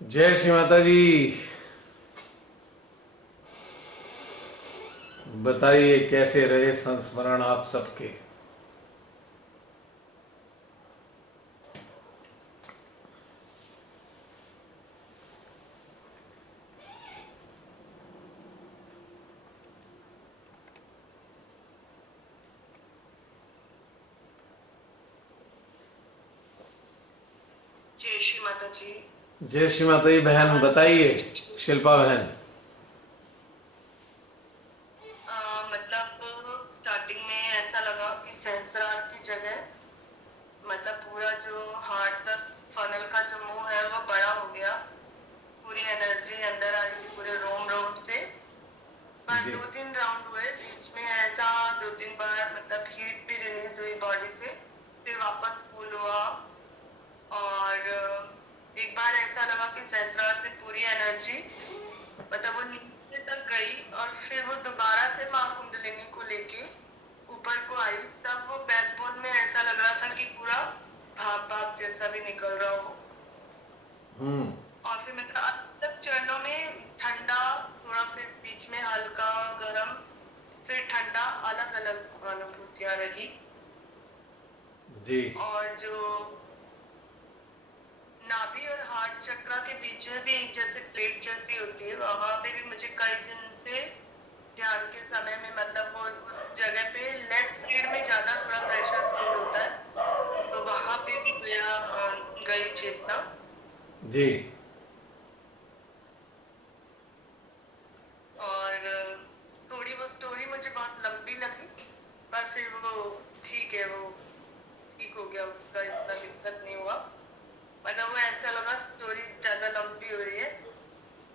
जय श्री माता जी। बताइए कैसे रहे संस्मरण आप सबके। जय श्री माता जी। जय श्री माता जी बहन, आज बताइए। शिल्पा बहन। मतलब स्टार्टिंग में ऐसा लगा कि सहस्रार की जगह मतलब पूरा जो हार्ट तक फनल का जो मुंह है वो बड़ा हो गया। पूरी एनर्जी अंदर आ रही थी पूरे रोम रोम से। पर जी 2-3 राउंड हुए बीच में ऐसा, 2-3 बार मतलब हीट भी रिलीज हुई बॉडी से, फिर वापस कूल हुआ। और एक बार ऐसा लगा कि सहस्रार से पूरी एनर्जी मतलब वो नीचे तक गई और फिर वो दोबारा से माँ कुंडलिनी को लेके ऊपर को आई। तब वो बैकबोन में ऐसा लग रहा था कि पूरा भाप भाप जैसा भी निकल रहा हो। और फिर मतलब अब तक चरणों में ठंडा, थोड़ा फिर बीच में हल्का गरम, फिर ठंडा, अलग अलग अनुभूतियां रही। जी और जो नाभि और हार्ट चक्र के बीच में भी एक जैसे प्लेट जैसी होती है, वहां पे भी मुझे कई दिन से ध्यान के समय में मतलब वो उस जगह पे लेफ्ट साइड में ज्यादा थोड़ा प्रेशर फील होता है, तो वहां पे भी गया गई चेतना। जी। और थोड़ी वो स्टोरी मुझे बहुत लंबी लगी, पर फिर वो ठीक है, वो ठीक हो गया, उसका इतना दिक्कत नहीं हुआ। मतलब वो ऐसा लगा स्टोरी ज्यादा लंबी हो रही है,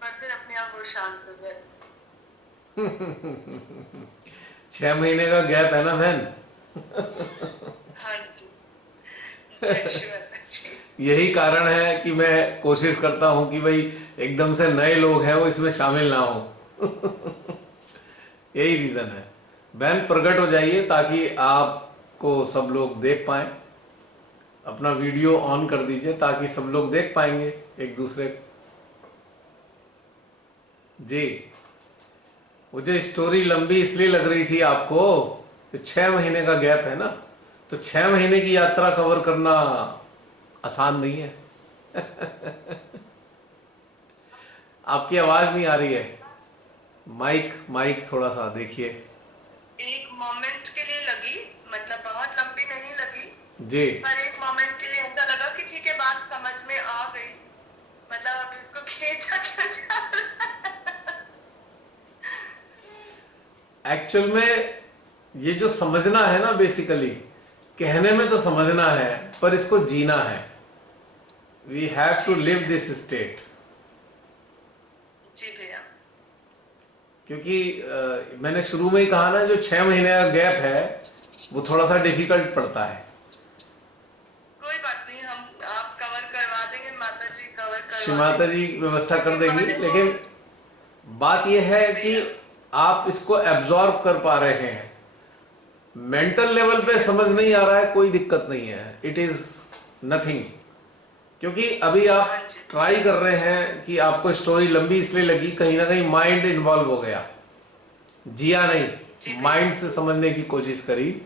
पर फिर अपने आप वो शांत हो गए। 6 महीने का गैप है ना बहन। हाँ जी। जय श्री माता जी। यही कारण है कि मैं कोशिश करता हूं कि भाई एकदम से नए लोग हैं वो इसमें शामिल ना हो। यही रीजन है। बहन प्रकट हो जाइए ताकि आपको सब लोग देख पाए। अपना वीडियो ऑन कर दीजिए ताकि सब लोग देख पाएंगे एक दूसरे को। जी। मुझे स्टोरी लंबी इसलिए लग रही थी आपको कि 6 महीने का गैप है ना, तो 6 महीने की यात्रा कवर करना आसान नहीं है। आपकी आवाज नहीं आ रही है। माइक माइक थोड़ा सा देखिए। एक मोमेंट के लिए लगी, मतलब बहुत लंबी नहीं लगी, जी। पर एक मोमेंट के लिए ऐसा लगा कि ठीक है, बात समझ में आ गई। मतलब अब इसको खींचा क्यों जा रहा है? एक्चुअल में ये जो समझना है ना, बेसिकली कहने में तो समझना है पर इसको जीना है। वी हैव टू जी लिव भैया। This state. जी भैया। क्योंकि मैंने शुरू में ही कहा ना, जो 6 महीने का गैप है वो थोड़ा सा डिफिकल्ट पड़ता है। कोई बात नहीं, हम आप कवर करवा देंगे, माता जी कवर श्री करवा माता देंगे। जी व्यवस्था कर क्योंकि देगी, मैंने वो। लेकिन बात यह जी है कि भैया। आप इसको एब्जॉर्ब कर पा रहे हैं। मेंटल जी लेवल पे भैया। समझ नहीं आ रहा है, कोई दिक्कत नहीं है, इट इज नथिंग। क्योंकि अभी आप हाँ जी। ट्राई कर रहे हैं कि आपको स्टोरी लंबी इसलिए लगी, कहीं ना कहीं माइंड इन्वॉल्व हो गया, जिया जी नहीं, भैया। माइंड से समझने की कोशिश करी।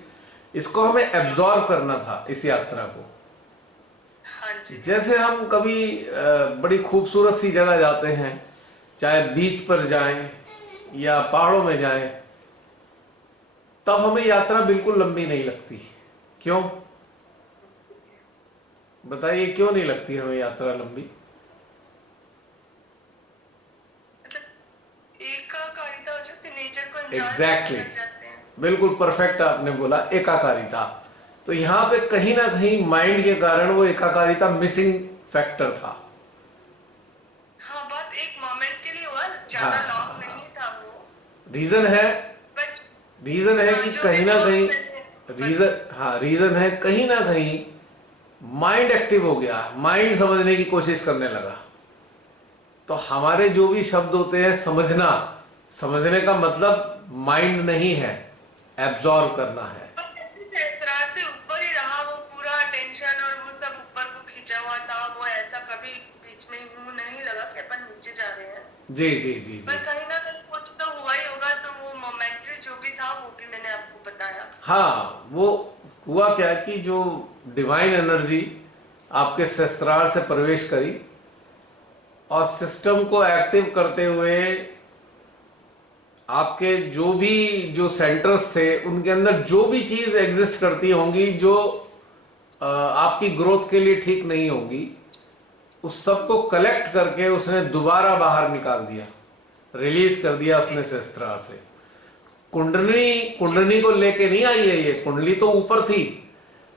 इसको हमें एब्जॉर्ब करना था, इस यात्रा को। हाँ जी भैया। जैसे हम कभी बड़ी खूबसूरत सी जगह जाते हैं, चाहे बीच पर जाएं या पहाड़ों में जाएं, तब हमें यात्रा बिल्कुल लंबी नहीं लगती। क्यों? बताइए क्यों नहीं लगती हमें यात्रा लंबी? मतलब एकाकारिता हो जाती, नेचर को एंजॉय करने एग्जैक्टली लग जाते हैं। exactly. बिल्कुल परफेक्ट आपने बोला, एकाकारिता। तो यहां पे कहीं ना कहीं माइंड के कारण वो एकाकारिता मिसिंग फैक्टर था। हाँ, बहुत एक मोमेंट के लिए हुआ, ज्यादा लॉन्ग हाँ, नहीं था वो। रीजन है। बट रीजन है हाँ, कि जो भी कहीं ना हुआ वो कहीं, मैंने रीजन, हाँ रीजन है कहीं ना कहीं माइंड एक्टिव हो गया, माइंड समझने की कोशिश करने लगा। तो हमारे जो भी शब्द होते हैं, समझना, समझने का मतलब माइंड नहीं है, एब्जॉर्ब करना है। बस ऐसे सहस्रार से ऊपर ही रहा, वो पूरा टेंशन और वो सब ऊपर को खींचा हुआ था, वो ऐसा कभी बीच में यूं नहीं लगा कि अपन नीचे जा रहे हैं, जी जी जी पर जी। कहीं ना कहीं कुछ तो हुआ ही होगा, तो वो मोमेंट्री जो भी था वो भी मैंने आपको बताया। हाँ, वो हुआ क्या कि जो डिवाइन एनर्जी आपके सहस्त्रार से प्रवेश करी और सिस्टम को एक्टिव करते हुए आपके जो भी जो सेंटर्स थे उनके अंदर जो भी चीज एग्जिस्ट करती होंगी जो आपकी ग्रोथ के लिए ठीक नहीं होंगी, उस सबको कलेक्ट करके उसने दोबारा बाहर निकाल दिया, रिलीज कर दिया उसने शस्त्रार से। कुंडली कुंडली को लेके नहीं आई है, ये कुंडली तो ऊपर थी।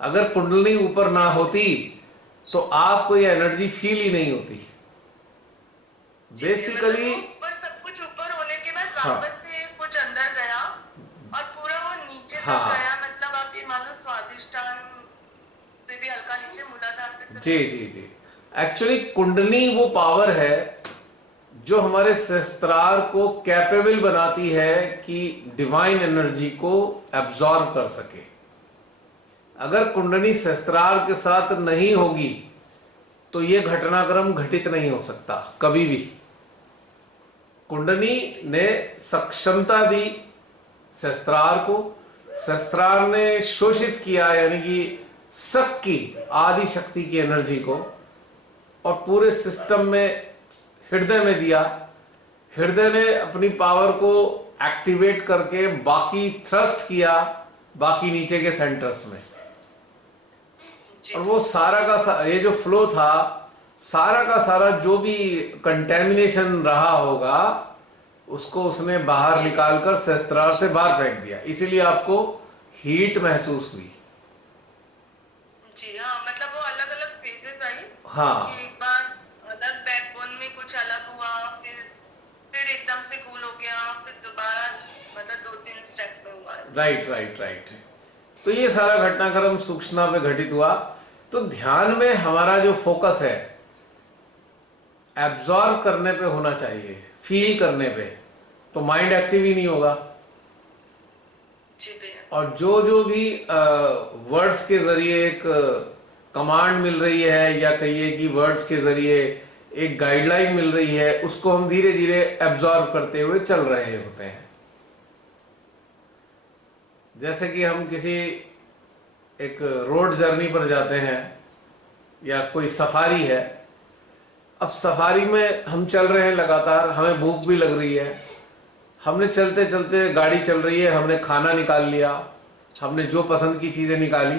अगर कुंडली ऊपर ना होती तो आपको ये एनर्जी फील ही नहीं होती जी, मतलब बेसिकली। वो ऊपर, सब कुछ ऊपर होने के बाद हाँ वापस से कुछ अंदर गया और पूरा वो नीचे तक हाँ गया, मतलब आप ये मान लो स्वादिष्टान से भी हल्का नीचे, मूलाधार पे तो जी नहीं। जी जी। एक्चुअली कुंडली वो पावर है जो हमारे सहस्त्रार को कैपेबल बनाती है कि डिवाइन एनर्जी को एब्जॉर्ब कर सके। अगर कुंडली सहस्त्रार के साथ नहीं होगी तो यह घटनाक्रम घटित नहीं हो सकता कभी भी। कुंडली ने सक्षमता दी सहस्त्रार को, सहस्त्रार ने शोषित किया यानी कि सक की आदि शक्ति की एनर्जी को और पूरे सिस्टम में हृदय में दिया। हृदय ने अपनी पावर को एक्टिवेट करके बाकी थ्रस्ट किया बाकी नीचे के सेंटर्स में। और वो सारा का ये जो फ्लो था, सारा का सारा जो भी कंटेमिनेशन रहा होगा उसको उसने बाहर निकालकर सहस्त्रार से बाहर फेंक दिया, इसीलिए आपको हीट महसूस हुई। जी हाँ, मतलब वो अलग अलग फेजेस आई हाँ कि एक बार अलग बैकबोन में कुछ अलग हुआ, फिर एकदम से कूल हो गया, फिर दोबारा मतलब 2-3 स्टेप पे हुआ। Right right right. तो ये सारा घटनाक्रम सूक्ष्म पे घटित हुआ। तो ध्यान में हमारा जो फोकस है एब्जॉर्ब करने पे होना चाहिए, फील करने पे, तो माइंड एक्टिव ही नहीं होगा। जी भैया। और जो जो भी वर्ड्स के जरिए एक कमांड मिल रही है या कहिए कि वर्ड्स के जरिए एक गाइडलाइन मिल रही है, उसको हम धीरे धीरे एब्जॉर्ब करते हुए चल रहे होते हैं। जैसे कि हम किसी एक रोड जर्नी पर जाते हैं या कोई सफारी है। अब सफारी में हम चल रहे हैं लगातार, हमें भूख भी लग रही है, हमने चलते चलते गाड़ी चल रही है, हमने खाना निकाल लिया, हमने जो पसंद की चीजें निकाली।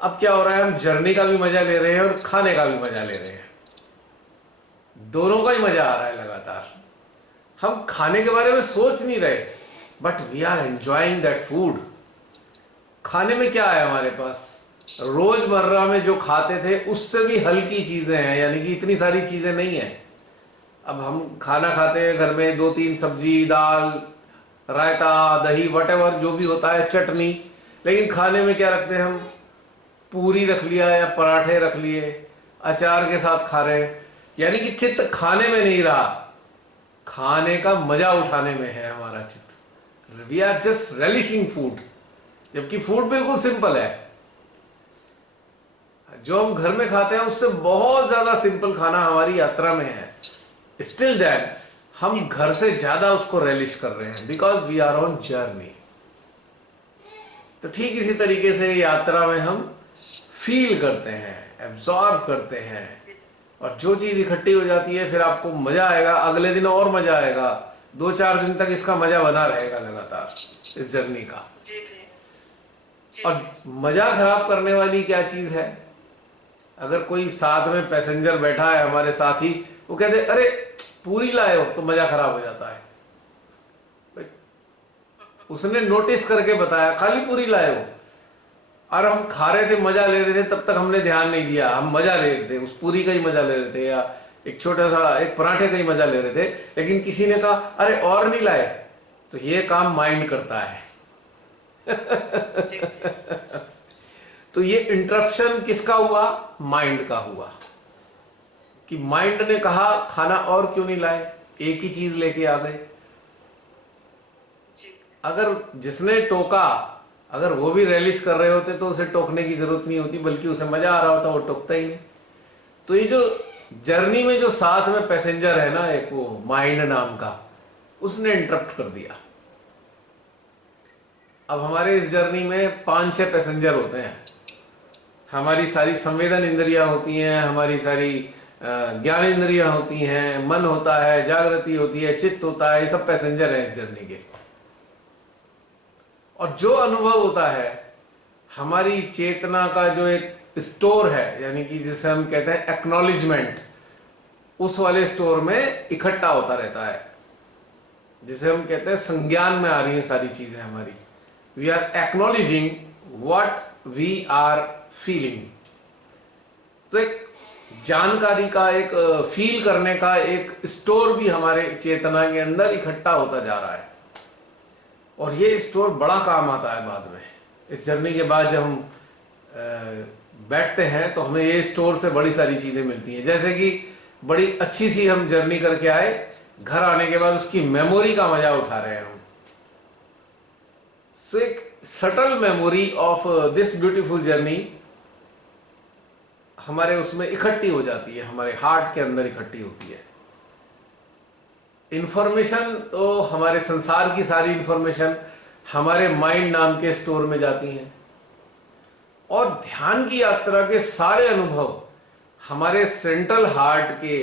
अब क्या हो रहा है, हम जर्नी का भी मजा ले रहे हैं और खाने का भी मजा ले रहे हैं, दोनों का ही मजा आ रहा है लगातार। हम खाने के बारे में सोच नहीं रहे but we are enjoying that food. खाने में क्या है हमारे पास, रोजमर्रा में जो खाते थे उससे भी हल्की चीजें हैं, यानी कि इतनी सारी चीजें नहीं है। अब हम खाना खाते हैं घर में 2-3 सब्जी, दाल, रायता, दही, वटेवर जो भी होता है, चटनी, लेकिन खाने में क्या रखते हैं हम, पूरी रख लिया या पराठे रख लिए, अचार के साथ खा रहे हैं। यानी कि चित्त खाने में नहीं रहा, खाने का मजा उठाने में है हमारा चित्त। We are just relishing food, जबकि फूड बिल्कुल सिंपल है। जो हम घर में खाते हैं उससे बहुत ज्यादा सिंपल खाना हमारी यात्रा में है। स्टिल दैट हम घर से ज्यादा उसको रेलिश कर रहे हैं because we are on journey. तो ठीक इसी तरीके से यात्रा में हम फील करते हैं, एब्जॉर्व करते हैं, और जो चीज इकट्ठी हो जाती है फिर आपको मजा आएगा, अगले दिन और मजा आएगा, 2-4 दिन तक इसका मजा बना रहेगा लगातार इस जर्नी का। जी भैया। जी और मजा खराब करने वाली क्या चीज है, अगर कोई साथ में पैसेंजर बैठा है हमारे साथी, वो कहते अरे पूरी लाए हो, तो मजा खराब हो जाता है। उसने नोटिस करके बताया खाली पूरी लाए हो, और हम खा रहे थे, मजा ले रहे थे, तब तक हमने ध्यान नहीं दिया, हम मजा ले रहे थे, उस पूरी का ही मजा ले रहे थे या एक छोटा सा एक पराठे का ही मजा ले रहे थे, लेकिन किसी ने कहा अरे और नहीं लाए, तो ये काम माइंड करता है। जी। तो ये इंटरप्शन किसका हुआ, माइंड का हुआ, कि माइंड ने कहा खाना और क्यों नहीं लाए, एक ही चीज लेके आ गए। जी। अगर जिसने टोका, अगर वो भी रेलिश कर रहे होते तो उसे टोकने की जरूरत नहीं होती, बल्कि उसे मजा आ रहा होता, वो टोकता ही नहीं। तो ये जो जर्नी में जो साथ में पैसेंजर है ना, एक वो माइंड नाम का, उसने इंटरप्ट कर दिया। अब हमारे इस जर्नी में 5-6 पैसेंजर होते हैं। हमारी सारी संवेदन इंद्रियां होती हैं, हमारी सारी ज्ञान इंद्रियां होती हैं, मन होता है, जागृति होती है, चित्त होता है, ये सब पैसेंजर हैं इस जर्नी के। और जो अनुभव होता है, हमारी चेतना का जो एक स्टोर है, यानी कि जिसे हम कहते हैं एक्नॉलेजमेंट, उस वाले स्टोर में इकट्ठा होता रहता है, जिसे हम कहते हैं संज्ञान में आ रही हैं सारी चीजें हमारी। We are acknowledging what we are feeling. तो एक जानकारी का, एक फील करने का एक स्टोर भी हमारे चेतना के अंदर इकट्ठा होता जा रहा है। और ये स्टोर बड़ा काम आता है बाद में। इस जर्नी के बाद जब हम बैठते हैं तो हमें ये स्टोर से बड़ी सारी चीजें मिलती हैं। जैसे कि बड़ी अच्छी सी हम जर्नी करके आए, घर आने के बाद उसकी मेमोरी का मजा उठा रहे हैं हम। सो एक subtle memory of this beautiful journey हमारे उसमें इकट्ठी हो जाती है, हमारे हार्ट के अंदर इकट्ठी होती है। इंफॉर्मेशन तो हमारे संसार की सारी इंफॉर्मेशन हमारे माइंड नाम के स्टोर में जाती हैं, और ध्यान की यात्रा के सारे अनुभव हमारे सेंट्रल हार्ट के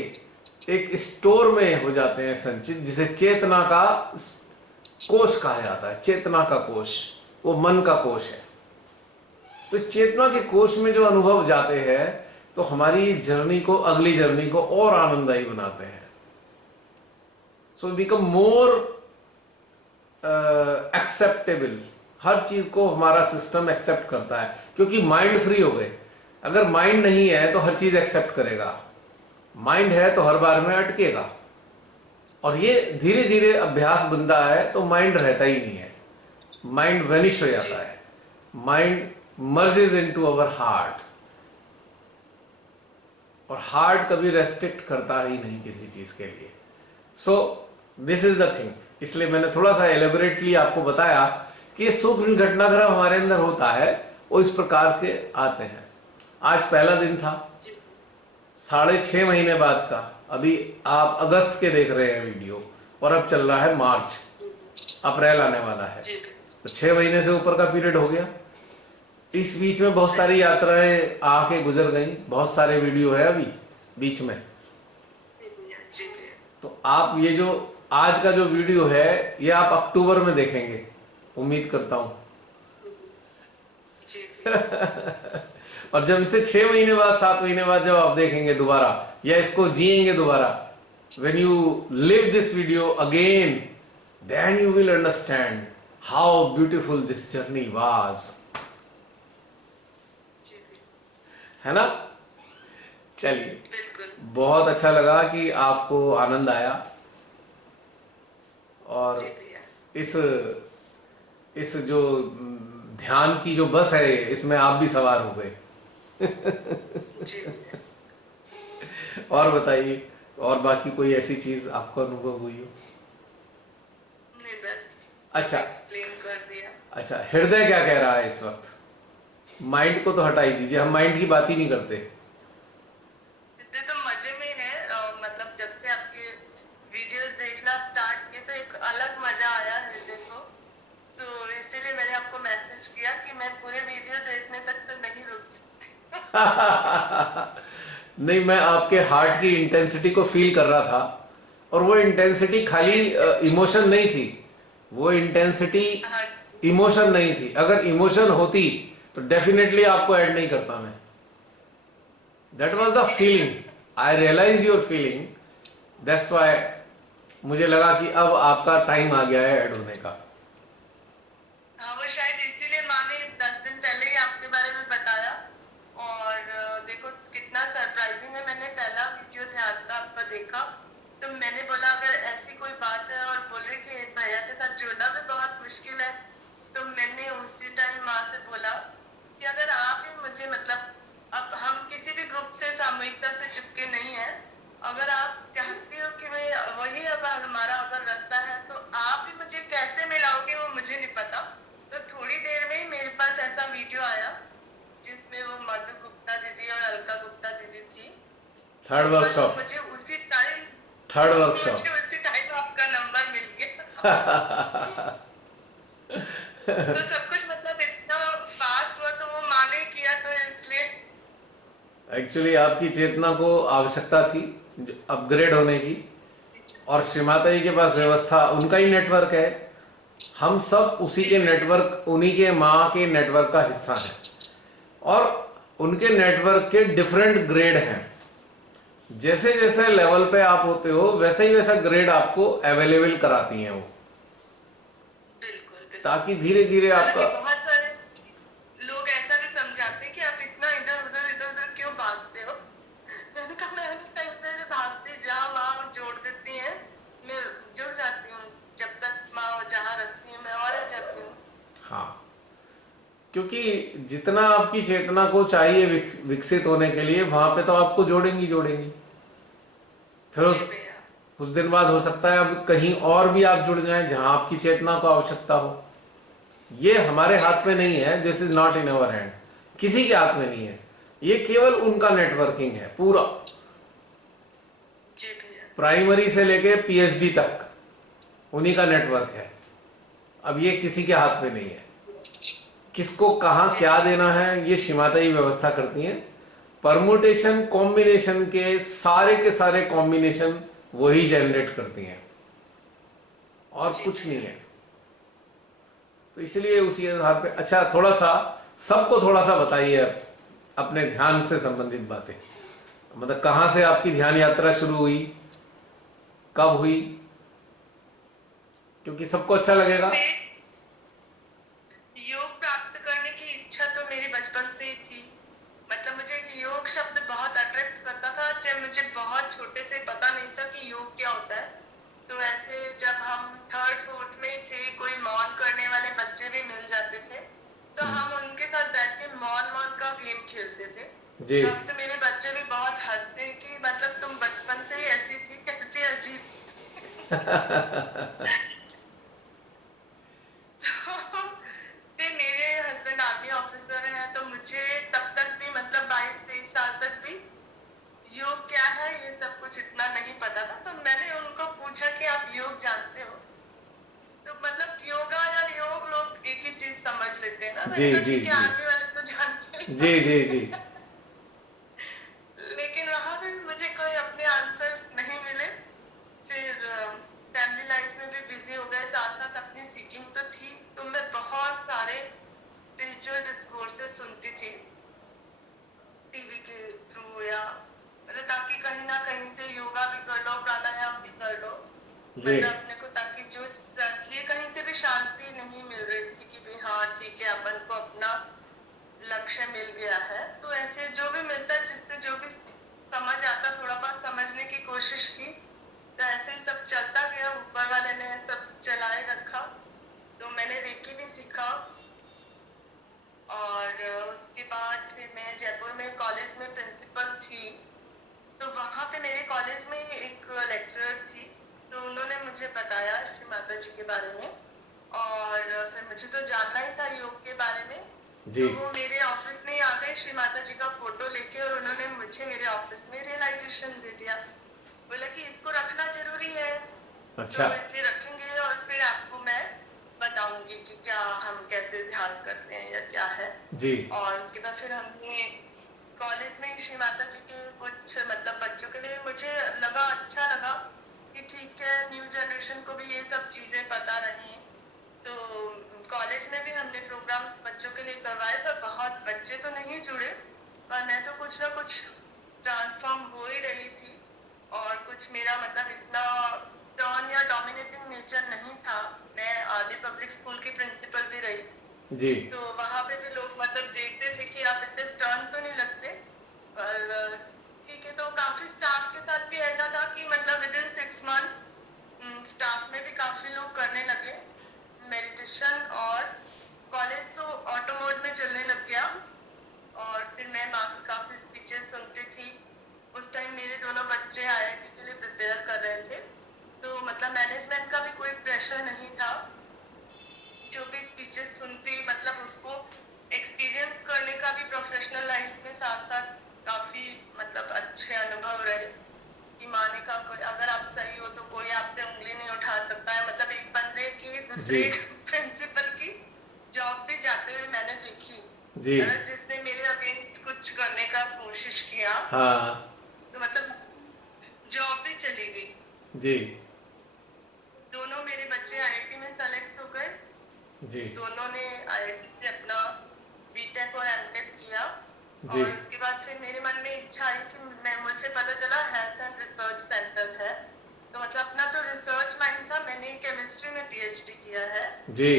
एक स्टोर में हो जाते हैं संचित, जिसे चेतना का कोश कहा जाता है। चेतना का कोश वो मन का कोश है। तो चेतना के कोश में जो अनुभव जाते हैं तो हमारी जर्नी को, अगली जर्नी को और आनंददायी बनाते हैं। So become more acceptable. हर चीज को हमारा सिस्टम एक्सेप्ट करता है, क्योंकि माइंड फ्री हो गए। अगर माइंड नहीं है तो हर चीज एक्सेप्ट करेगा, माइंड है तो हर बार में अटकेगा। और ये धीरे धीरे अभ्यास बनता है तो माइंड रहता ही नहीं है, माइंड वेनिश हो जाता है। Mind merges into our heart, और हार्ट कभी रेस्ट्रिक्ट करता ही नहीं किसी चीज के लिए। So this is the thing. इसलिए मैंने थोड़ा सा एलेबोरेटली आपको बताया कि सूक्ष्म घटनाक्रम हमारे अंदर होता है, वो इस प्रकार के आते हैं। आज पहला दिन था 6.5 महीने बाद का। अभी आप अगस्त के देख रहे हैं वीडियो, और अब चल रहा है मार्च, अप्रैल आने वाला है। तो 6 महीने से ऊपर का पीरियड हो गया। इस बीच में बहुत सारी यात्राएं आके गुजर गई, बहुत सारे वीडियो है अभी बीच में। तो आप ये जो आज का जो वीडियो है ये आप अक्टूबर में देखेंगे, उम्मीद करता हूं। और जब इसे 6 महीने बाद, 7 महीने बाद जब आप देखेंगे दोबारा, या इसको जिएंगे दोबारा, when you live this video again, then you will understand how beautiful this journey was. है ना? चलिए, बहुत अच्छा लगा कि आपको आनंद आया, और इस जो ध्यान की जो बस है इसमें आप भी सवार हो गए। और बताइए, और बाकी कोई ऐसी चीज आपको अनुभव हुई हो? नहीं, बस अच्छा, एक्सप्लेन कर दिया। अच्छा, हृदय क्या कह रहा है इस वक्त? माइंड को तो हटा ही दीजिए, हम माइंड की बात ही नहीं करते। इतने तो मजे में है। मतलब जब से आपके वीडियोस देखना स्टार्ट किए तो एक अलग मजा आया हृदय को, तो इसीलिए मैंने आपको मैसेज किया कि मैं पूरे वीडियो देखने तक तो नहीं रुक सकती। नहीं, मैं आपके हार्ट की इंटेंसिटी को फील कर रहा था, और वो इंटेंसिटी खाली इमोशन नहीं थी, वो इंटेंसिटी इमोशन नहीं थी। अगर इमोशन होती तो डेफिनेटली आपको ऐड नहीं करता मैं। That was the feeling, I realise your feeling, that's why मुझे लगा कि अब आपका टाइम आ गया है ऐड होने का। हाँ, वो शायद इसीलिए माँ ने 10 दिन पहले ही आपके बारे में बताया। और देखो कितना सरप्राइजिंग है, मैंने पहला वीडियो ध्यान का आपका देखा तो मैंने बोला अगर ऐसी कोई बात है, और बोल रही कि भैया के साथ जुड़ना भी बहुत मुश्किल है, तो मैंने उसी टाइम माँ से बोला कि अगर आप ही मुझे, मतलब अब हम किसी भी ग्रुप से सामूहिकता से चिपके नहीं है, अगर आप चाहती हो कि मैं वही, अब हमारा अगर रास्ता है तो आप ही मुझे कैसे मिलाओगे वो मुझे नहीं पता। तो थोड़ी देर में ही मेरे पास ऐसा वीडियो आया जिसमें वो मधु गुप्ता दीदी और अलका गुप्ता दीदी थी, थर्ड तो बस वर्कशॉप। मुझे उसी टाइम थर्ड मुझे वर्कशॉप। उसी टाइम आपका नंबर मिल गया। तो सब कुछ मतलब इतना फास्ट हुआ, तो वो माने किया, तो इसलिए। एक्चुअली आपकी चेतना को आवश्यकता थी अपग्रेड होने की, और श्रीमाता जी के पास जी व्यवस्था, उनका ही नेटवर्क है। हम सब उसी जी के भैया। नेटवर्क, उन्हीं के माँ के नेटवर्क का हिस्सा हैं। और उनके नेटवर्क के डिफरेंट ग्रेड हैं। जैसे जैसे जी लेवल पे आप होते हो वैसे ही वैसा ग्रेड आपको अवेलेबल कराती हैं वो, बिल्कुल बिल्कुल। ताकि धीरे धीरे हालांकि आपका। बहुत सारे लोग ऐसा भी समझाते हैं कि आप इतना इधर उधर क्यों भागते हो। मैंने कहा मैं नहीं कहीं पे भी भागती, जहाँ माँ जोड़ देती है मैं जुड़ जाती हूँ। जब तक माँ जहाँ रखती है मैं और आ जाती हूँ। हाँ, क्योंकि जितना आपकी चेतना को चाहिए विकसित होने के लिए, वहां पे तो आपको जोड़ेंगी जोड़ेंगी। फिर जी भैया। कुछ दिन बाद हो सकता है अब कहीं और भी आप जुड़ जाएं जहां आपकी चेतना को आवश्यकता हो। ये हमारे जी हाथ में भैया। नहीं है, this is not in our hand. किसी के हाथ में नहीं है। ये केवल उनका नेटवर्किंग है पूरा, जी भैया। प्राइमरी से लेके पीएचडी तक उन्हीं का नेटवर्क है। अब ये किसी के हाथ में नहीं है। किसको कहाँ जी क्या भैया। देना है ये शिमाता ही व्यवस्था करती हैं। परमुटेशन कॉम्बिनेशन के सारे कॉम्बिनेशन वही जनरेट करती हैं, और जी कुछ नहीं भैया। है। तो इसलिए उसी आधार पे, अच्छा थोड़ा सा सबको थोड़ा सा बताइए अपने ध्यान से संबंधित बातें। मतलब कहाँ से आपकी ध्यान यात्रा शुरू हुई, कब हुई, क्योंकि सबको अच्छा तो लगेगा। मैं योग प्राप्त करने की इच्छा तो मेरी बचपन से ही थी। मतलब मुझे योग शब्द बहुत अट्रैक्ट करता था, जब मुझे बहुत छोटे से पता नहीं था कि योग क्या होता है। तो ऐसे जब हम थर्ड फोर्थ में ही थे, कोई मौन करने वाले बच्चे भी मिल जाते थे, तो हम उनके साथ बैठ के मौन मौन का गेम खेलते थे। जी। तो अभी तो मेरे बच्चे भी बहुत हंसते हैं कि मतलब तुम बचपन से ही ऐसी थी, कैसी अजीब। तो फिर मेरे हस्बैंड आर्मी ऑफिसर हैं, तो मुझे तब तक भी मतलब 22-23 साल तक भी योग क्या है ये सब कुछ इतना नहीं पता था। तो मैंने उनको पूछा कि आप योग जानते हो। तो मतलब योगा या योग लोग एक ही चीज समझ लेते हैं ना। जी मैंने कहा जी ठीक है, जी आर्मी वाले तो जानते ही जी जी जी। होंगे। लेकिन वहां पे मुझे कोई अपने आंसर्स नहीं मिले। फिर फैमिली लाइफ में भी बिजी हो गए, साथ साथ अपनी सीखिंग तो थी। तो मैं बहुत सारे स्पिरिचुअल डिस्कोर्सेस सुनती थी टीवी के थ्रू, या मतलब ताकि कहीं ना कहीं से योगा भी कर लो, प्राणायाम भी कर लो। जी मतलब अपने को, ताकि जो राष्ट्रीय कहीं से भी शांति नहीं मिल रही थी कि भाई हाँ ठीक है अपन को अपना लक्ष्य मिल गया है, तो ऐसे जो भी मिलता है जिससे जो भी समझ आता थोड़ा बहुत समझने की कोशिश की। तो ऐसे ही सब चलता गया, ऊपर वाले ने सब चलाए रखा। तो मैंने रेकी भी सीखा। और उसके बाद फिर मैं जयपुर में कॉलेज में प्रिंसिपल थी। तो वहां पे मेरे कॉलेज में एक लेक्चरर थी, तो उन्होंने मुझे बताया श्री माता जी के बारे में। और फिर मुझे तो जानना ही था योग के बारे में। जी। तो वो मेरे ऑफिस में ही आ गए श्री माता जी का फोटो लेके, और उन्होंने मुझे मेरे ऑफिस में रियलाइजेशन दे दिया। बोला कि इसको रखना जरूरी है, अच्छा। तो इसलिए रखेंगे और फिर आपको मैं बताऊंगी कि क्या हम कैसे ध्यान करते हैं या क्या है। जी और उसके बाद फिर हमने कॉलेज में श्री माता जी के कुछ मतलब बच्चों के लिए, मुझे लगा अच्छा लगा कि ठीक है न्यू जनरेशन को भी ये सब चीजें पता रही। तो कॉलेज में भी हमने प्रोग्राम्स बच्चों के लिए करवाए, पर बहुत बच्चे तो नहीं जुड़े। पर मैं तो कुछ ना कुछ ट्रांसफॉर्म हो ही रही थी। और कुछ मेरा मतलब इतना स्टर्न या डोमिनेटिंग नेचर नहीं था। मैं आर्मी पब्लिक स्कूल की प्रिंसिपल भी रही। जी तो वहां पे भी लोग मतलब देखते थे कि आप इतने स्टर्न तो नहीं लगते। पर ठीक है, तो काफी स्टाफ के साथ भी ऐसा था कि मतलब विद इन 6 मंथ्स स्टाफ में भी काफी लोग करने लगे मेडिटेशन। और कॉलेज तो ऑटो मोड में चलने लग गया। और फिर मैं माँ की काफी स्पीचेस सुनती थी। उस टाइम मेरे दोनों बच्चे आईआईटी के लिए प्रिपेयर कर रहे थे, तो मतलब मैनेजमेंट का भी कोई प्रेशर नहीं था। जो भी स्पीचेस सुनती मतलब उसको एक्सपीरियंस करने का भी प्रोफेशनल लाइफ में साथ साथ काफी मतलब अच्छे अनुभव रहे कि माने का कोई अगर आप सही हो तो कोई आप पे उंगली नहीं उठा सकता है। मतलब एक बंदे की जी दूसरे प्रिंसिपल की जॉब पे जाते हुए मैंने देखी, जी। मतलब जिसने मेरे अगेंस्ट कुछ करने का कोशिश किया हाँ तो मतलब जॉब भी चली गई। जी दोनों मेरे बच्चे आईआईटी में सेलेक्ट हो गए, जी दोनों ने आईआईटी से अपना बीटेक और एमटेक किया। जी। और उसके बाद फिर मेरे मन में इच्छा आई कि मुझे पता चला हेल्थ एंड रिसर्च सेंटर है, तो मतलब अपना तो रिसर्च माइंड था, मैंने केमिस्ट्री में पीएचडी किया है। जी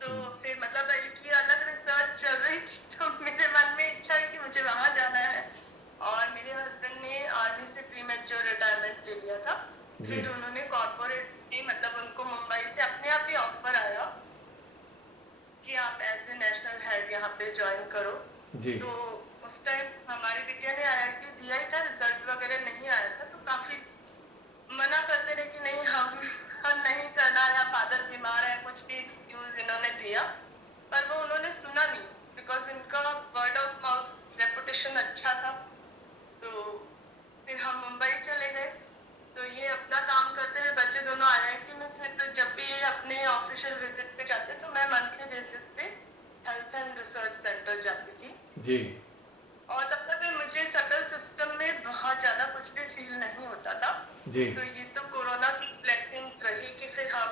तो फिर मतलब एक ही अलग रिसर्च चल रही थी, तो मेरे मन में इच्छा है कि मुझे वहां जाना है। और मेरे हस्बैंड ने आर्मी से प्री मैच्योर रिटायरमेंट ले लिया था। जी फिर उन्होंने कॉर्पोरेट में मतलब उनको मुंबई से अपने आप ही ऑफर आया कि आप एज ए नेशनल हेड यहाँ पे ज्वाइन करो। जी तो उस टाइम हमारी बिटिया ने आईआईटी दिया ही था, रिजल्ट वगैरह नहीं आया था, तो काफी मना करते रहे कि नहीं हम नहीं करना, या फादर बीमार है, कुछ भी एक्सक्यूज इन्होंने दिया। पर वो उन्होंने सुना नहीं, बिकॉज इनका वर्ड ऑफ माउथ रेपुटेशन अच्छा था। तो फिर हम मुंबई चले गए, तो ये अपना काम करते हुए बच्चे दोनों आईआईटी में थे, तो जब भी ये अपने ऑफिशियल विजिट पे जाते तो मैं मंथली बेसिस पे हेल्थ एंड रिसर्च सेंटर जाती थी। जी और तब तक भी मुझे सकल सिस्टम में बहुत ज्यादा कुछ भी फील नहीं होता था। जी तो ये तो कोरोना की ब्लेसिंग्स रही कि फिर हम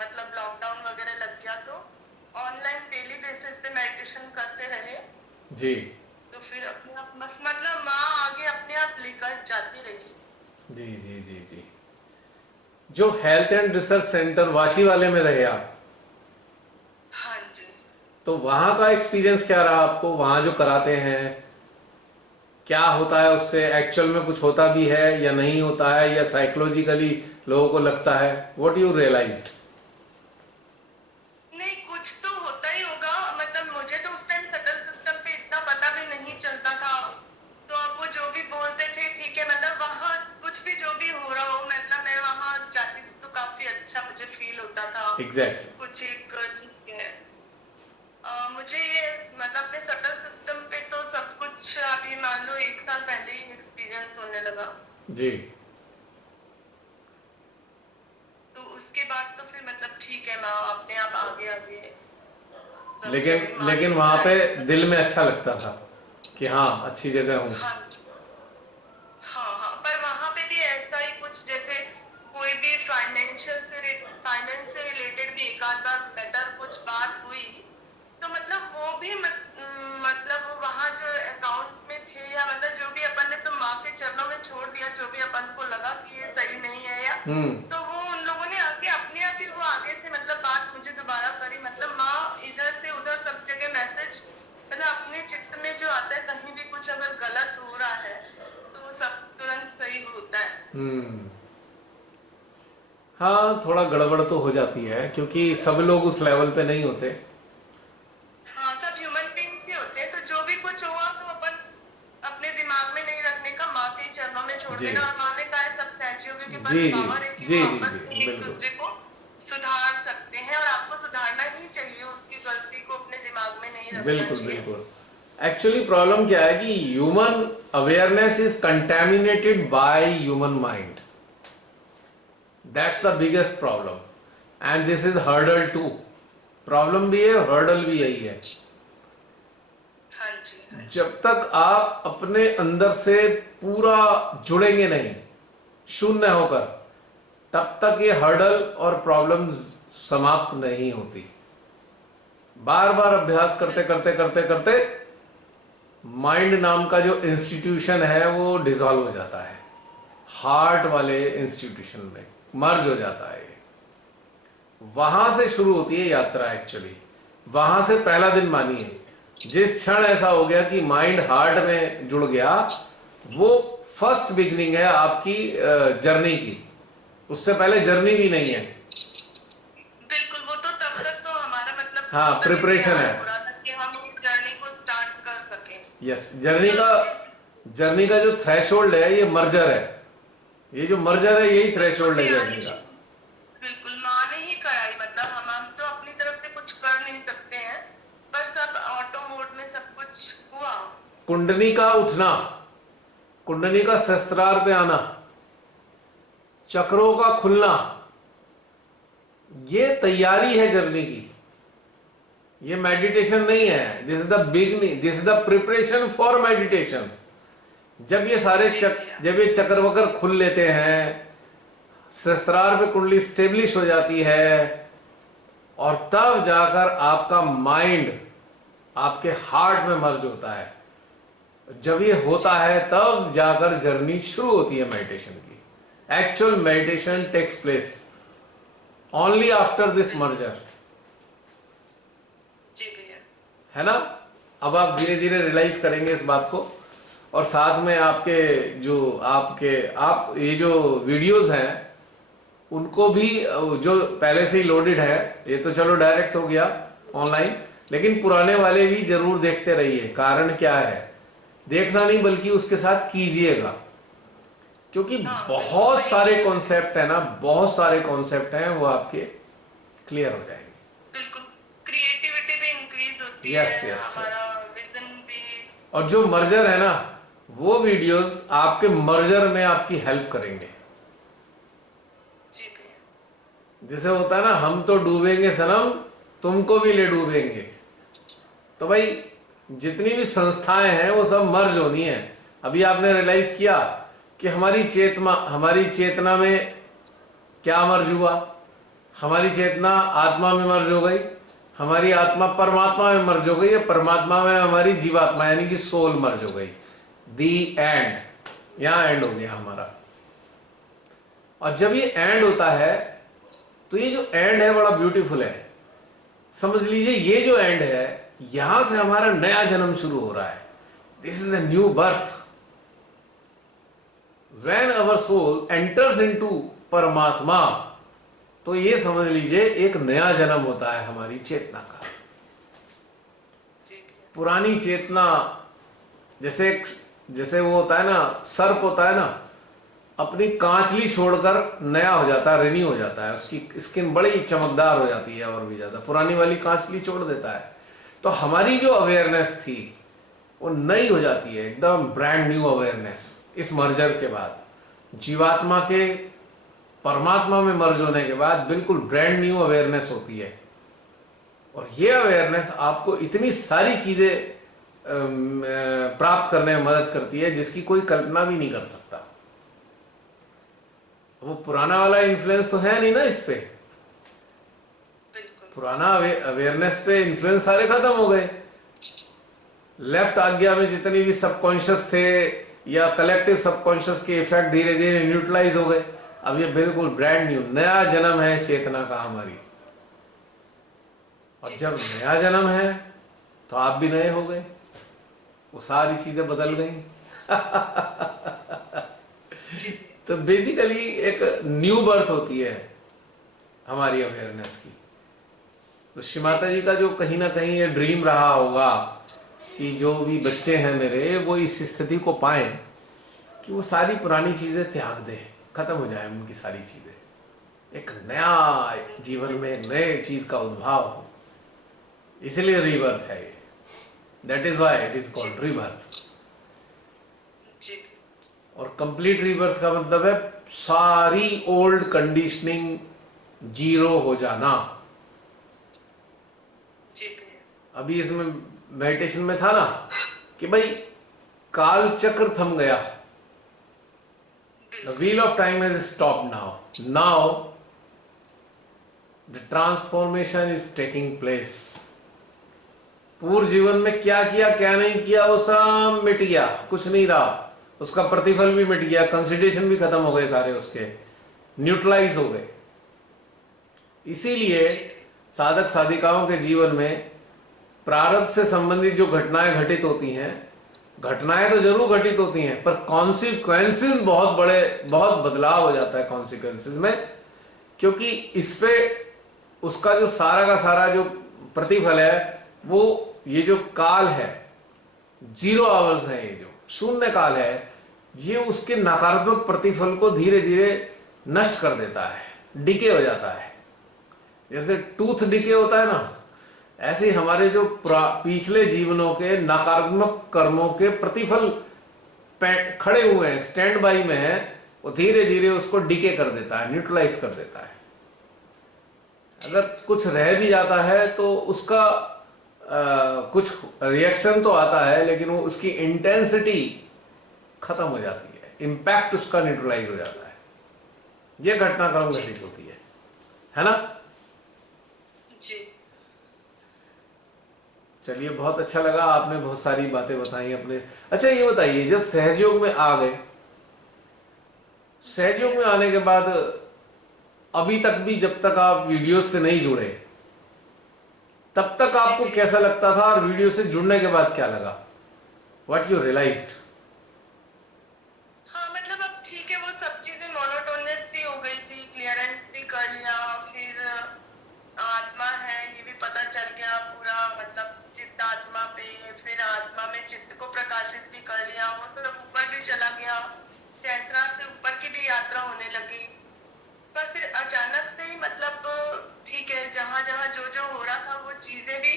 मतलब लॉकडाउन वगैरह लग गया, तो ऑनलाइन डेली बेसिस पे मेडिटेशन करते रहे। जी तो फिर अपने आप मतलब माँ आगे अपने आप लेकर जाती रही। जी जी जी जी। जो health and research centre Vashi वाले में रहे आप, हाँ जी। तो वहां का एक्सपीरियंस क्या रहा आपको? वहां जो कराते हैं क्या होता है उससे? एक्चुअल में कुछ होता भी है या नहीं होता है, या साइकोलॉजिकली लोगों को लगता है? What you realised? नहीं, कुछ तो होता ही होगा। मतलब मुझे तो उस टाइम सकल सिस्टम पे इतना पता भी नहीं चलता था, तो अब वो जो भी बोलते थे ठीक है, मतलब वहाँ कुछ भी जो भी हो रहा हो, मतलब मैं वहां जाती थी तो काफी अच्छा मुझे फील होता था। एग्जैक्टली। कुछ एक ठीक है। मुझे ये मतलब अपने सकल सिस्टम पे तो सब कुछ आप ये मान लो 1 साल पहले ही एक्सपीरियंस होने लगा। जी। तो उसके बाद तो फिर मतलब ठीक है, माँ अपने आप आगे आगे सब जगह लेकिन माँ ने लेकिन वहां पे गाइड कर। दिल में अच्छा लगता था कि हाँ अच्छी जगह हूँ। हाँ हाँ हाँ, पर वहां पे भी ऐसा ही कुछ, जैसे कोई भी फाइनेंस से रिलेटेड भी एक आध बार बेटर कुछ बात हुई, तो मतलब वो भी मतलब वो वहां जो अकाउंट में थे, या मतलब जो भी अपन ने तो माँ के चरणों में छोड़ दिया, जो भी अपन को लगा कि ये सही नहीं है, या हम्म। तो वो उन लोगों ने आके अपने आप ही वो आगे से मतलब बात मुझे दोबारा करी। मतलब माँ इधर से उधर सब जगह मैसेज, मतलब अपने चित्त में जो आता है कहीं भी कुछ अगर गलत हो रहा है तो वो सब तुरंत सही होता है। हम्म। हाँ थोड़ा गड़बड़ तो हो जाती है क्योंकि सब लोग उस लेवल पे नहीं होते। हाँ, सब ह्यूमन बींग्स ही होते हैं, तो जो भी कुछ हुआ तो अपन अपने दिमाग में नहीं रखने का, माँ के चरणों में छोड़ जी देना। और माँ ने कहा है सब सहजोगी के जी पास जी पावर है कि जी वो जी आपस में जी एक बिल्कुल। दूसरे को सुधार सकते हैं, और आपको सुधारना ही चाहिए, उसकी गलती को अपने दिमाग में नहीं रखना बिल्कुल चाहिए। बिल्कुल। एक्चुअली प्रॉब्लम क्या है कि human awareness is contaminated by human mind. That's the biggest problem and this is hurdle too. Problem भी है, हर्डल भी यही है। हाँ जी हाँ जी। जब तक आप अपने अंदर से पूरा जुड़ेंगे नहीं, शून्य होकर, तब तक ये हर्डल और प्रॉब्लम्स समाप्त नहीं होती। बार बार अभ्यास करते करते करते करते माइंड नाम का जो इंस्टीट्यूशन है वो डिसॉल्व हो जाता है। हार्ट वाले इंस्टीट्यूशन में मर्ज हो जाता है ये। वहां से शुरू होती है यात्रा एक्चुअली। वहां से पहला दिन मानिए, जिस क्षण ऐसा हो गया कि माइंड हार्ट में जुड़ गया, वो फर्स्ट बिगनिंग है आपकी जर्नी की। उससे पहले जर्नी भी नहीं है। बिल्कुल, वो तो तब तक तो हमारा मतलब हाँ सिस्टम ही प्रिपरेशन तैयार है। हो रहा था कि हम उस जर्नी को स्टार्ट कर सके। यस, तो इस जर्नी का जो थ्रेशोल्ड है ये मर्जर है। ये जो मर्जर है यही बिल्कुल थ्रेशोल्ड है तैयारी, जर्नी का। बिल्कुल माँ ने ही कराई। मतलब हम तो अपनी तरफ से कुछ कर नहीं सकते हैं, पर सब ऑटो मोड में सब कुछ हुआ। कुंडली का उठना, कुंडली का सहस्त्रार पे आना, चक्रों का खुलना, ये तैयारी है जर्नी की। ये मेडिटेशन नहीं है। This is the beginning, this is the preparation for meditation. जब ये सारे जब ये चक्र वक्र खुल लेते हैं, सहस्त्रार पे कुंडली स्टेब्लिश हो जाती है, और तब जाकर आपका माइंड आपके हार्ट में मर्ज होता है। जब ये होता है तब जाकर जर्नी शुरू होती है मेडिटेशन की। Actual meditation takes place only after this merger, है ना। अब आप धीरे धीरे रियलाइज करेंगे इस बात को। और साथ में आपके आप ये जो वीडियोस हैं उनको भी, जो पहले से ही लोडेड है, ये तो चलो डायरेक्ट हो गया ऑनलाइन, लेकिन पुराने वाले भी जरूर देखते रहिए। कारण क्या है, देखना नहीं बल्कि उसके साथ कीजिएगा, क्योंकि बहुत सारे कॉन्सेप्ट है ना, बहुत सारे कॉन्सेप्ट हैं, वो आपके क्लियर हो जाएंगे। बिल्कुल, क्रिएटिविटी भी इंक्रीज होती है, हमारा विजन भी। और जो मर्जर है ना, वो वीडियोस आपके मर्जर में आपकी हेल्प करेंगे। जैसे होता है ना, हम तो डूबेंगे सनम, तुमको भी ले डूबेंगे। तो भाई जितनी भी संस्थाएं हैं वो सब मर्ज होनी है। अभी आपने रियलाइज किया कि हमारी चेतना में क्या मर्ज हुआ, हमारी चेतना आत्मा में मर्ज हो गई, हमारी आत्मा परमात्मा में मर्ज हो गई, या परमात्मा में हमारी जीवात्मा यानी कि सोल मर्ज हो गई। दी एंड, यहां एंड हो गया हमारा। और जब ये एंड होता है तो ये जो एंड है बड़ा ब्यूटीफुल है। समझ लीजिए ये जो एंड है, यहां से हमारा नया जन्म शुरू हो रहा है। This is a new birth. When our soul enters into परमात्मा, तो ये समझ लीजिए एक नया जन्म होता है हमारी चेतना का। पुरानी चेतना जैसे वो होता है ना, सर्प होता है ना, अपनी कांचली छोड़कर नया हो जाता है, रिन्यू हो जाता है, उसकी स्किन बड़ी चमकदार हो जाती है और भी ज्यादा। पुरानी वाली कांचली छोड़ देता है। तो हमारी जो अवेयरनेस थी वो नई हो जाती है, एकदम ब्रांड न्यू अवेयरनेस। इस मर्जर के बाद, जीवात्मा के परमात्मा में मर्ज होने के बाद बिल्कुल ब्रांड न्यू अवेयरनेस होती है। और ये अवेयरनेस आपको इतनी सारी चीजें प्राप्त करने में मदद करती है जिसकी कोई कल्पना भी नहीं कर सकता। वो पुराना वाला इन्फ्लुएंस तो है नहीं ना इस पे। पुराना अवेयरनेस पे इन्फ्लुएंस सारे खत्म हो गए। लेफ्ट आज्ञा में जितनी भी सबकॉन्शियस थे या कलेक्टिव सबकॉन्शियस के इफेक्ट धीरे धीरे न्यूट्रलाइज हो गए। अब ये बिल्कुल ब्रांड न्यू नया जन्म है चेतना का हमारी। और जब नया जन्म है तो आप भी नए हो गए, वो सारी चीजें बदल गई। तो बेसिकली एक न्यू बर्थ होती है हमारी अवेयरनेस की। तो श्री माता जी का जो कहीं ना कहीं ये ड्रीम रहा होगा कि जो भी बच्चे हैं मेरे, वो इस स्थिति को पाएं कि वो सारी पुरानी चीजें त्याग दें, खत्म हो जाए उनकी सारी चीजें, एक नया जीवन में एक नए चीज का उद्भाव हो। इसलिए रीबर्थ है ये। That is why it is called rebirth. और कंप्लीट रीबर्थ का मतलब है सारी ओल्ड कंडीशनिंग जीरो हो जाना। अभी इसमें मेडिटेशन में था ना कि भाई काल चक्र थम गया, the wheel of time has stopped now the transformation is taking place. पूर्व जीवन में क्या किया क्या नहीं किया वो सब मिट गया, कुछ नहीं रहा, उसका प्रतिफल भी मिट गया, कंसिडरेशन भी खत्म हो गए, सारे उसके न्यूट्रलाइज हो गए। इसीलिए साधक साधिकाओं के जीवन में प्रारब्ध से संबंधित जो घटनाएं घटित होती हैं, घटनाएं तो जरूर घटित होती हैं, पर कॉन्सिक्वेंसेस बहुत बदलाव हो जाता है कॉन्सिक्वेंसेस में, क्योंकि इस पे उसका जो सारा का सारा जो प्रतिफल है वो ये जो काल है, 0 आवर्स है, ये जो शून्य काल है, ये उसके नकारात्मक प्रतिफल को धीरे धीरे नष्ट कर देता है, डिके हो जाता है। जैसे टूथ डिके होता है ना, ऐसे ही हमारे जो पिछले जीवनों के नकारात्मक कर्मों के प्रतिफल खड़े हुए हैं, स्टैंड बाई में है, वो धीरे धीरे उसको डिके कर देता है, न्यूट्रलाइज कर देता है। जी अगर कुछ रह भी जाता है तो उसका कुछ रिएक्शन तो आता है, लेकिन वो उसकी इंटेंसिटी खत्म हो जाती है, इम्पैक्ट उसका न्यूट्रलाइज हो जाता है। ये घटनाक्रम जी घटित होती है ना। जी। चलिए, बहुत अच्छा लगा, आपने बहुत सारी बातें बताई अपने। अच्छा ये बताइए, जब सहयोग में आ गए, जी सहयोग भैया। में आने के बाद अभी तक भी जब तक आप वीडियो से नहीं जुड़े, तब तक जी आपको भैया। कैसा लगता था, और वीडियो से जुड़ने के बाद क्या लगा, व्हाट यू रियलाइज्ड? हाँ मतलब अब ठीक है, वो सब चीजें मोनोटोनस सी हो गई थी, क्लियरेंस भी कर लिया, फिर आत्मा है ये भी पता चल गया पूरा, मतलब चित्त आत्मा पे, फिर आत्मा में चित्त को प्रकाशित भी कर लिया, वो सब ऊपर भी चला गया, सहस्रार से ऊपर की भी यात्रा होने लगी। पर फिर अचानक से ही मतलब ठीक है, जहां जहां जो जो हो रहा था वो चीजें भी,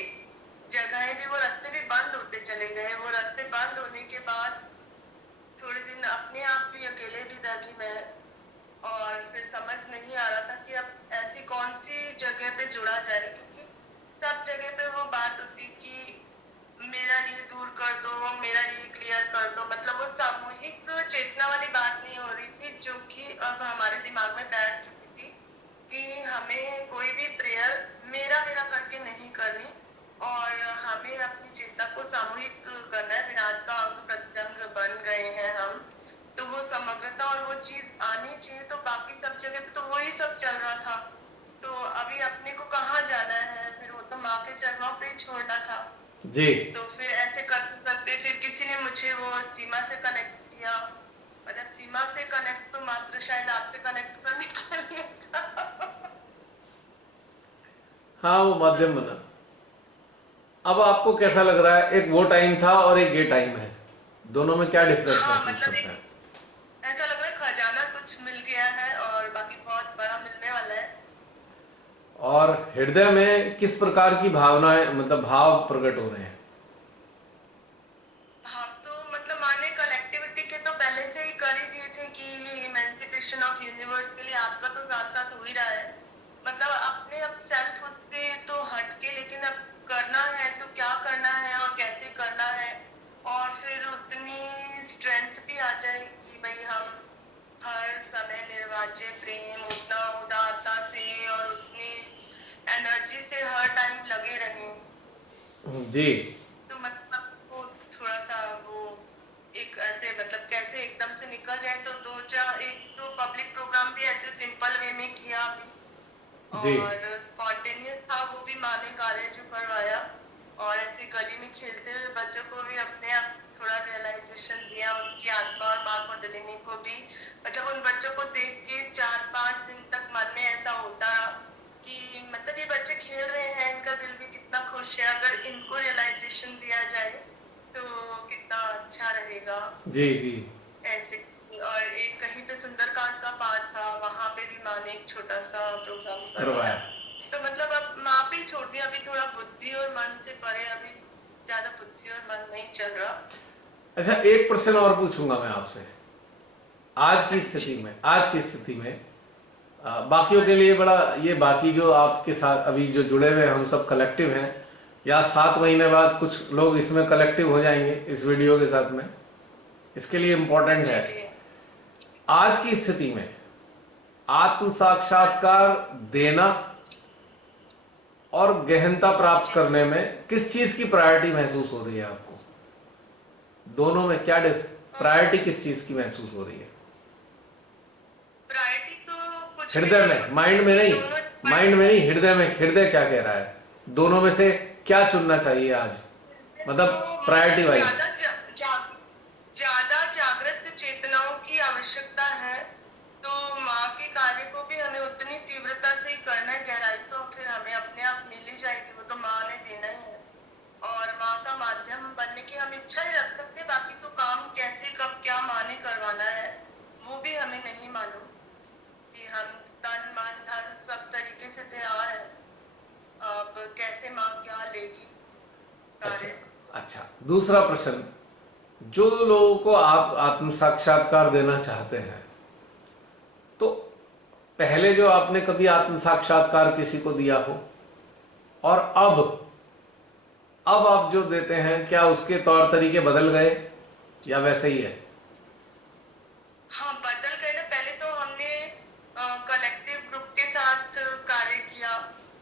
जगहें भी, वो रास्ते भी बंद होते चले गए। वो रास्ते बंद होने के बाद थोड़े दिन अपने आप भी अकेले भी बैठी मैं, और फिर समझ नहीं आ रहा था कि अब ऐसी कौन सी जगह पे जुड़ा जाए, क्योंकि सब जगह पे वो बात होती कि मेरा ये दूर कर दो, मेरा ये क्लियर कर दो, मतलब वो सामूहिक चेतना वाली बात नहीं हो रही थी, जो कि अब हमारे दिमाग में बैठ चुकी थी कि हमें कोई भी प्रेयर मेरा मेरा करके नहीं करनी, और हमें अपनी चिंता को सामूहिक करना है। विराट का अंग प्रत्यंग बन गए हैं हम, तो वो समग्रता और वो चीज आनी चाहिए। तो बाकी सब जगह पे तो वही सब चल रहा था, तो अभी अपने को कहाँ जाना है, फिर वो तो माँ के चरणों पे ही छोड़ना था। जी। तो फिर ऐसे करते करते फिर किसी ने मुझे वो सीमा से कनेक्ट किया, मतलब सीमा से कनेक्ट तो मात्र शायद आपसे कनेक्ट करने के लिए था। हाँ, वो माध्यम बना। अब आपको कैसा लग रहा है, एक वो टाइम था और एक ये टाइम है, दोनों में क्या डिफरेंस हाँ महसूस मतलब करते एक हैं? ऐसा लग रहा है खजाना कुछ मिल गया है, और बाकी बहुत बड़ा मिलने वाला है। और हृदय में किस प्रकार की भावनाएं, मतलब भाव प्रकट हो रहे हैं? हाँ तो मतलब माने कलेक्टिविटी के तो पहले से ही कर ही दिए थे कि इमेंसिपेशन ऑफ यूनिवर्स के लिए आपका तो साथ साथ हो ही रहा है, मतलब अपने अब सेल्फ उससे तो हटके, लेकिन अब करना है तो क्या करना है और कैसे करना है, और फिर उतनी स्ट्रेंथ भी आ जाए कि भाई हम हर समय निर्वाज्य प्रेम, उतना उदारता से और उतनी एनर्जी से हर टाइम लगे रहें। जी। तो मतलब वो थोड़ा सा वो एक ऐसे मतलब कैसे एकदम से निकल जाए, तो दो चार एक तो पब्लिक प्रोग्राम भी ऐसे सिंपल वे में किया अभी, जी। और स्पॉन्टेनियस था वो भी माँ ने कार्य जो करवाया, और ऐसे गली में खेलते हुए बच्चों को भी अपने आप थोड़ा रियलाइजेशन दिया, उनकी आत्मा और माँ कुंडलिनी को भी, मतलब उन बच्चों को देख के 4-5 दिन तक मन में ऐसा होता रहा कि मतलब ये बच्चे खेल रहे हैं, इनका दिल भी कितना खुश है, अगर इनको रियलाइजेशन दिया जाए तो कितना अच्छा रहेगा। जी। जी। ऐसे और एक कहीं पे सुंदरकांड का पाठ था, वहां पे भी माँ ने एक छोटा सा प्रोग्राम करवाया। करवाया। तो मतलब अब माँ पे ही छोड़ दिया, अभी थोड़ा बुद्धि और मन से परे, अभी ज्यादा बुद्धि और मन नहीं चल रहा। अच्छा, एक प्रश्न और पूछूंगा मैं आपसे। आज हाँ की स्थिति जी। में, आज की स्थिति में बाकियों हाँ के लिए जी। बड़ा, ये बाकी जो आपके साथ अभी जो जुड़े हुए हम सब कलेक्टिव हैं, या 7 महीने बाद कुछ लोग इसमें कलेक्टिव हो जाएंगे इस वीडियो के साथ में, इसके लिए इम्पोर्टेंट जी है भैया। आज की स्थिति में आत्म हाँ जी। साक्षात्कार देना और गहनता प्राप्त जी करने में किस चीज की प्रायोरिटी महसूस हो रही है आपको? दोनों में क्या प्रायोरिटी किस चीज की महसूस हो रही है? प्रायोरिटी तो कुछ भी हृदय नहीं में, होती, माइंड में क्योंकि नहीं, दोनों माइंड में नहीं, हृदय में। हृदय क्या कह रहा है, दोनों में से क्या चुनना चाहिए आज, मतलब तो प्रायोरिटी मतलब वाइज? ज्यादा जागृत चेतनाओं की आवश्यकता है, तो माँ के कार्य को भी हमें उतनी तीव्रता से ही करना है। गहराई तो फिर हमें अपने आप मिल ही जाएगी, वो तो माँ ने देना ही है, और माँ का माध्यम बनने की हम इच्छा ही रख सकते हैं, बाकी तो काम कैसे कब क्या माँ ने करवाना है वो भी हमें नहीं मालूम, कि हम तन मन धन सब तरीके से तैयार है, अब कैसे माँ क्या ले अच्छा। कार्य। अच्छा, दूसरा प्रश्न, जो लोगों को आप आत्म साक्षात्कार देना चाहते हैं, तो पहले जो आपने कभी आत्म साक्षात्कार किसी को दिया हो, और अब आप जो देते हैं, क्या उसके तौर तरीके बदल गए या वैसे ही है? हाँ, बदल गए ना। पहले तो हमने कलेक्टिव ग्रुप के साथ कार्य किया,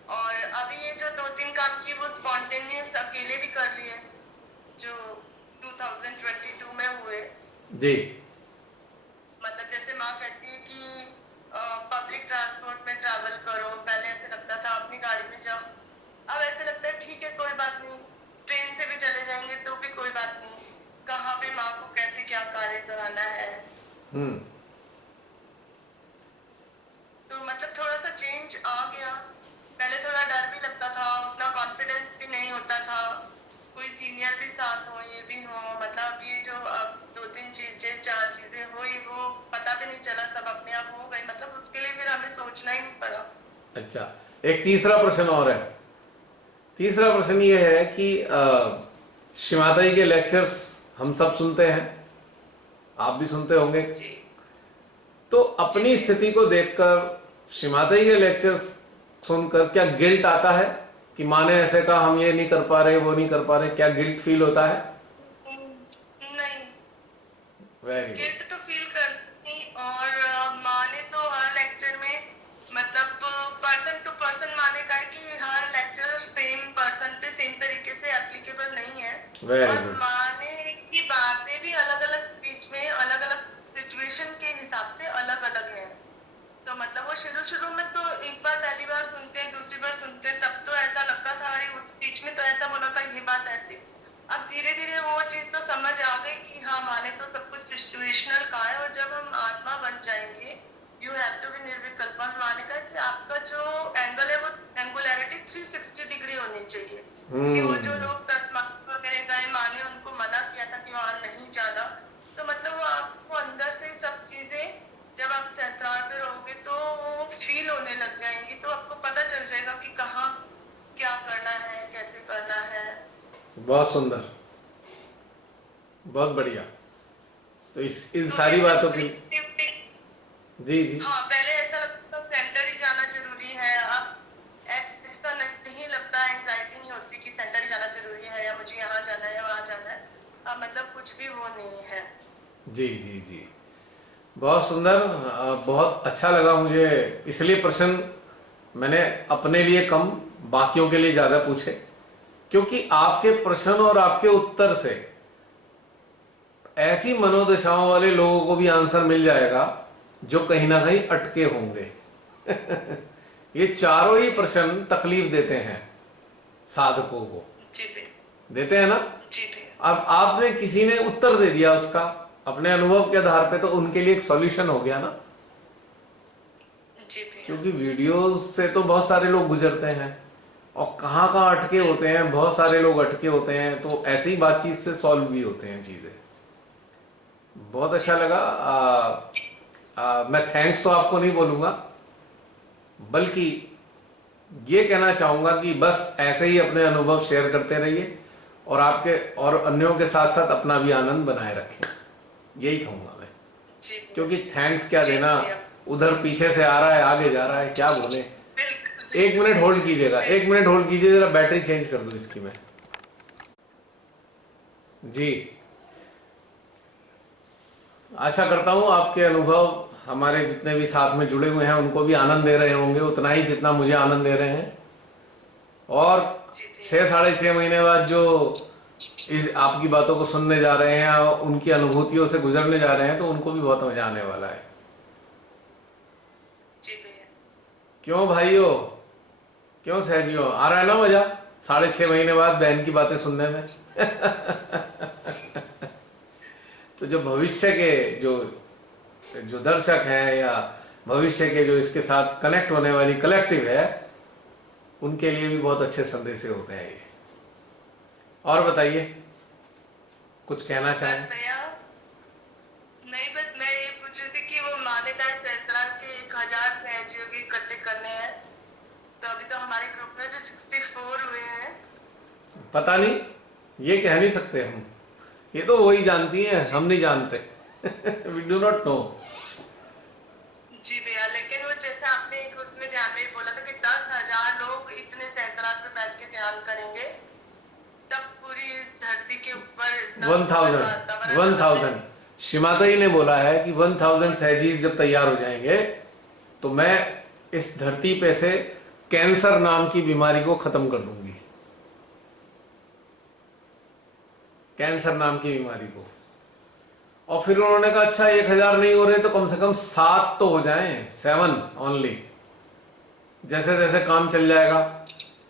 और अभी ये जो 2-3 काम की वो स्पॉन्टेनियस अकेले भी कर लिए, जो 2022 में हुए। जी। मतलब जैसे माँ कहती है कि पब्लिक ट्रांसपोर्ट में ट्रैवल करो, पहले ऐसे लगता था अपनी गाड़ी में जाओ, अब ऐसे लगता है ठीक है कोई बात नहीं, ट्रेन से भी चले जाएंगे तो भी कोई बात नहीं, कहाँ पे माँ को कैसे क्या कार्य कराना है। हम्म। तो मतलब थोड़ा सा चेंज आ गया। पहले थोड़ा डर भी लगता था, उतना कॉन्फिडेंस भी नहीं होता था, कोई सीनियर भी साथ हो, ये भी हो। मतलब ये जो अब 2-3 चीजें 4 चीजें हुई, वो पता भी नहीं चला, सब अपने आप हो गई। मतलब उसके लिए फिर हमें सोचना ही नहीं पड़ा। अच्छा, एक तीसरा प्रश्न और है। तीसरा प्रश्न ये है कि शिमाताई के लेक्चर्स हम सब सुनते हैं, आप भी सुनते होंगे। जी। तो जी अपनी भैया। स्थिति को देखकर शिमाताई के लेक्चर्स सुनकर क्या गिल्ट आता है कि माँ ने ऐसे कहा, हम ये नहीं कर पा रहे, वो नहीं कर पा रहे, क्या गिल्ट फील होता है? नहीं, वेरी गुड। गिल्ट तो फील करती। और माँ ने तो हर लेक्चर में, मतलब पर्सन टू पर्सन माने का है कि हर लेक्चर सेम पर्सन पे सेम तरीके से एप्लीकेबल नहीं है। वेरी और गुड। माँ ने की बातें भी अलग अलग स्पीच में अलग अलग सिचुएशन के हिसाब से अलग अलग है। तो मतलब वो शुरू शुरू में तो एक बार पहली बार सुनते हैं, दूसरी बार सुनते हैं, तब तो ऐसा लगता था अरे उस स्पीच में तो ऐसा बोला था, ये बात ऐसी। अब धीरे धीरे वो चीज तो समझ आ गई कि हाँ, माने तो सब कुछ सिचुएशनल का है। और जब हम आत्मा बन जाएंगे, यू हैव टू बी निर्विकल्प। माने का कि आपका जो एंगल है वो एंगुलरिटी 360 डिग्री होनी चाहिए। कि वो जो लोग 10 मार्क्स वगैरह गए, माने उनको मना किया था कि वहां नहीं जाना, तो मतलब वो आपको अंदर से सब चीजें, जब आप सहस्रार पे रहोगे तो वो फील होने लग जाएंगी, तो आपको पता चल जाएगा कि कहाँ क्या करना है, कैसे करना है। बहुत सुंदर, बहुत बढ़िया। तो इस इन तो सारी ये सब बातों के लिए, क्रिएटिविटी। जी जी, हाँ, पहले ऐसा लगता था सेंटर ही जाना जरूरी है, अब ऐसा नहीं लगता, एंजाइटी नहीं होती कि सेंटर ही जाना जरूरी है, या मुझे यहाँ जाना है या वहां जाना है। अब मतलब कुछ भी वो नहीं है। जी जी जी, बहुत सुंदर। बहुत अच्छा लगा मुझे। इसलिए प्रश्न मैंने अपने लिए कम, बाकियों के लिए ज़्यादा पूछे, क्योंकि आपके प्रश्न और आपके उत्तर से ऐसी मनोदशाओं वाले लोगों को भी आंसर मिल जाएगा जो कहीं ना कहीं अटके होंगे। ये चारों जी ही भैया। प्रश्न तकलीफ देते हैं साधकों को, जी भैया। देते हैं ना। जी भैया। अब आपने, किसी ने उत्तर दे दिया उसका अपने अनुभव के आधार पे, तो उनके लिए एक सॉल्यूशन हो गया ना। जी भैया। क्योंकि वीडियोस से तो बहुत सारे लोग गुजरते हैं, और कहाँ कहाँ अटके होते बिल्कुल। हैं, बहुत सारे लोग अटके होते हैं, तो ऐसी बातचीत से सॉल्व भी होते हैं चीज़ें। बहुत जी अच्छा लगा। भैया। मैं थैंक्स तो आपको नहीं बोलूँगा, बल्कि ये कहना चाहूँगा कि बस ऐसे ही अपने अनुभव शेयर करते रहिए, और आपके और अन्यों के साथ साथ अपना भी आनंद बनाए रखें, यही कहूँगा मैं। जी भैया। क्योंकि थैंक्स क्या जी देना, भैया। उधर पीछे से आ रहा है, आगे जा रहा है, क्या बोले। बिल्कुल। एक मिनट होल्ड कीजिएगा, एक बिल्कुल। मिनट होल्ड कीजिए, जरा बैटरी चेंज कर दूँ इसकी मैं। जी, आशा करता हूँ आपके अनुभव हमारे जितने भी साथ में जुड़े हुए हैं उनको भी आनंद दे रहे होंगे, उतना ही जितना मुझे आनंद दे रहे हैं। और जी भैया। 6 साढ़े 6 महीने बाद जो इस आपकी बातों को सुनने जा रहे हैं और उनकी अनुभूतियों से गुजरने जा रहे हैं, तो उनको भी बहुत मजा आने वाला है। जी भैया। क्यों भाइयों, क्यों सहजियों, आ रहा है ना मजा 6.5 महीने बाद बहन की बातें सुनने में? तो जो भविष्य के जो जो दर्शक हैं, या भविष्य के जो इसके साथ कनेक्ट होने वाली कलेक्टिव है, उनके लिए भी बहुत अच्छे संदेश होते हैं ये। और बताइए, कुछ कहना बस चाहें? भैया, नहीं, बस मैं ये पूछ रही थी कि वो मान्यता सहस्त्रार के 1000 सहयोगी इकट्ठे करने हैं। तो अभी तो हमारे ग्रुप में जो 64 हुए हैं। पता नहीं, ये कह नहीं सकते हम, ये तो वही जानती हैं, हम नहीं जानते। We do not know. जी भैया, लेकिन वो जैसे आपने एक उसमें ध्यान में ही बोला था कि 10,000 लोग इतने सहस्त्रार पे बैठ के ध्यान करेंगे, तब पूरी इस धरती के ऊपर इतना सुंदर 1000, वातावरण 1000 शिमाता ही ने बोला है कि 1000 सहजीज जब तैयार हो जाएंगे तो मैं इस धरती पे से कैंसर नाम की बीमारी को खत्म कर दूंगी, कैंसर नाम की बीमारी को। और फिर उन्होंने कहा अच्छा 1000 नहीं हो रहे तो कम से कम 7 तो हो जाएं, 7 ओनली, जैसे जैसे काम चल जाएगा।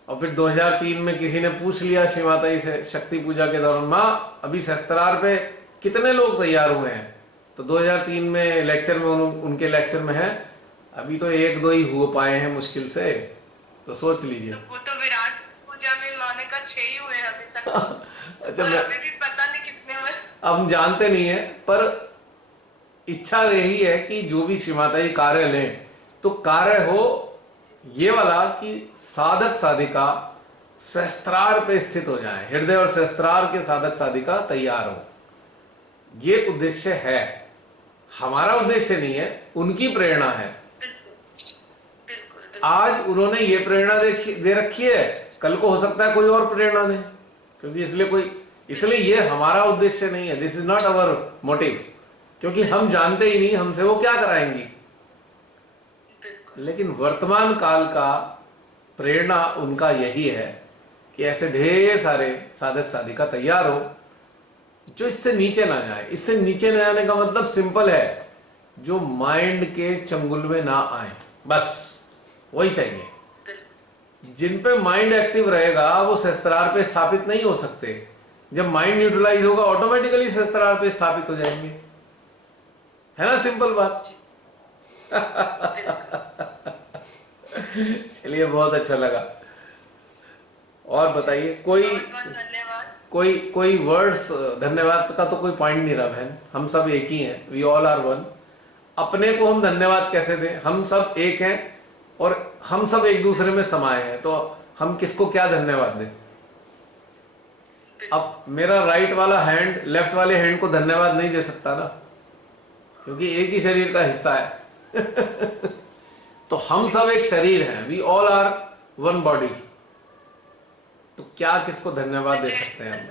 और फिर 2003 में किसी ने पूछ लिया श्री माता जी से शक्ति पूजा के दौरान, माँ अभी सहस्त्रार पे कितने लोग तैयार हुए हैं? तो 2003 में लेक्चर में उनके लेक्चर में है अभी तो 1-2 ही हो पाए हैं मुश्किल से। तो सोच लीजिए। तो वो तो विराट पूजा में माने का 6 ही हुए अभी तक। अच्छा, और अभी भी पता नहीं कितने हुए। अब हम जानते नहीं है, पर इच्छा यही है कि जो भी श्री माता जी कार्य लें तो कार्य हो ये वाला कि साधक साधिका सहस्त्रार पे स्थित हो जाए, हृदय और सहस्त्रार के साधक साधिका तैयार हो। ये उद्देश्य है, हमारा उद्देश्य नहीं है, उनकी प्रेरणा है। बिल्कुल। आज उन्होंने ये प्रेरणा दे रखी है, कल को हो सकता है कोई और प्रेरणा दे, क्योंकि इसलिए ये हमारा उद्देश्य नहीं है। This is not our motive, क्योंकि हम जानते ही नहीं हमसे वो क्या कराएंगी। लेकिन वर्तमान काल का प्रेरणा उनका यही है कि ऐसे ढेर सारे साधक साधिका तैयार हो जो इससे नीचे ना जाए। इससे नीचे न जाने का मतलब सिंपल है, जो माइंड के चंगुल में ना आए, बस वही चाहिए। जिन पे माइंड एक्टिव रहेगा वो सहस्त्रार पे स्थापित नहीं हो सकते। जब माइंड न्यूट्रलाइज होगा ऑटोमेटिकली सहस्त्रार पे स्थापित हो जाएंगे, है ना, सिंपल बात। चलिए, बहुत अच्छा लगा। और बताइए, कोई वर्ड्स? धन्यवाद का तो कोई पॉइंट नहीं रहा बहन, हम सब एक ही हैं, वी ऑल आर वन। अपने को हम धन्यवाद कैसे दें? हम सब एक हैं और हम सब एक दूसरे में समाये हैं, तो हम किसको क्या धन्यवाद दें? अब मेरा राइट वाला हैंड लेफ्ट वाले हैंड को धन्यवाद नहीं दे सकता ना, क्योंकि एक ही शरीर का हिस्सा है। तो हम सब एक शरीर हैं, we all are one body, तो क्या किसको धन्यवाद दे सकते हैं हम?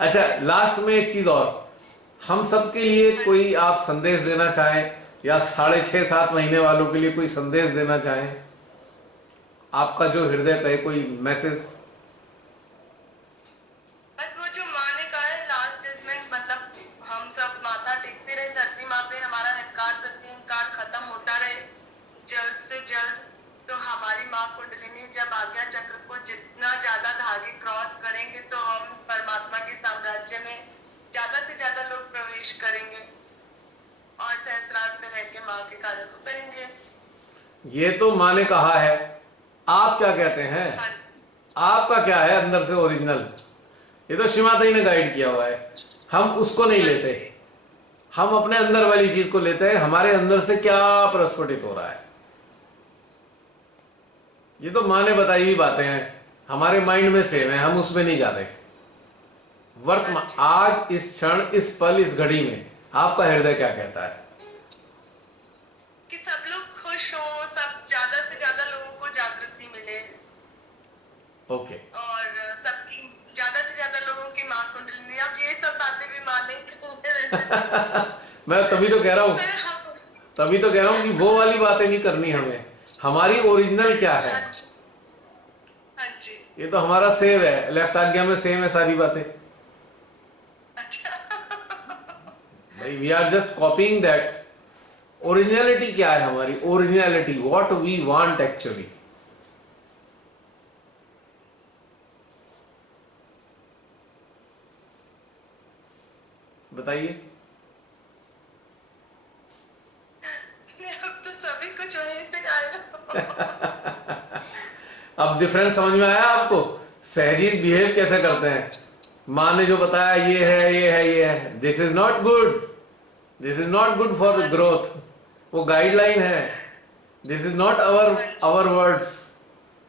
अच्छा, लास्ट में एक चीज और, हम सब के लिए कोई आप संदेश देना चाहें, या 6.5-7 महीने वालों के लिए कोई संदेश देना चाहें, आपका जो हृदय कहे, कोई मैसेज? बस वो जो माँ ने कहा है लास्ट जजमेंट, मतलब हम सब माथा टेकते रहे धरती माँ पे, हमारा अहंकार प्रतिअहंकार खत्म होता रहे जल्द से जल्द। तो हमारी माँ कुंडलिनी जब आज्ञा चक्र को जितना ज्यादा धागे क्रॉस करेंगे तो हम परमात्मा के साम्राज्य में ज्यादा से ज्यादा लोग प्रवेश करेंगे और सहस्त्रार पे रह के माँ के कार्य को करेंगे। ये तो माँ ने कहा है, आप क्या कहते हैं? आपका क्या है अंदर से ओरिजिनल? ये तो श्री माता जी ने गाइड किया हुआ है, हम उसको नहीं लेते, हम अपने अंदर वाली चीज को लेते हैं, हमारे अंदर से क्या प्रस्फुटित हो रहा है। ये तो माँ ने बताई हुई बातें हैं, हमारे माइंड में सेम है, हम उसमें नहीं जा रहे। वर्तमान, आज, इस क्षण, इस पल, इस घड़ी में आपका हृदय क्या कहता है? कि सब लोग खुश हो, सब ज्यादा से ज्यादा लोगों को जागृति मिले। ओके। और सबकी ज्यादा से ज्यादा लोगों की माँ कुंडलिनी, अब ये सब बातें भी माने मैं तभी तो कह रहा हूँ कि वो वाली बातें नहीं करनी हमें, हमारी ओरिजिनल क्या है। हाँ जी। ये तो हमारा सेव है, लेफ्ट आज्ञा में सेम है सारी बातें। अच्छा। भाई, we are just copying that. Originality क्या है हमारी? Originality, what we want actually. बताइए। अब तो सभी कुछ वहीं से आएगा। अब डिफरेंस समझ में आया आपको? सहजीव बिहेव कैसे करते हैं? माँ ने जो बताया ये है, ये है, ये है, this is not good, this is not good for growth. वो गाइडलाइन है, this is not our words.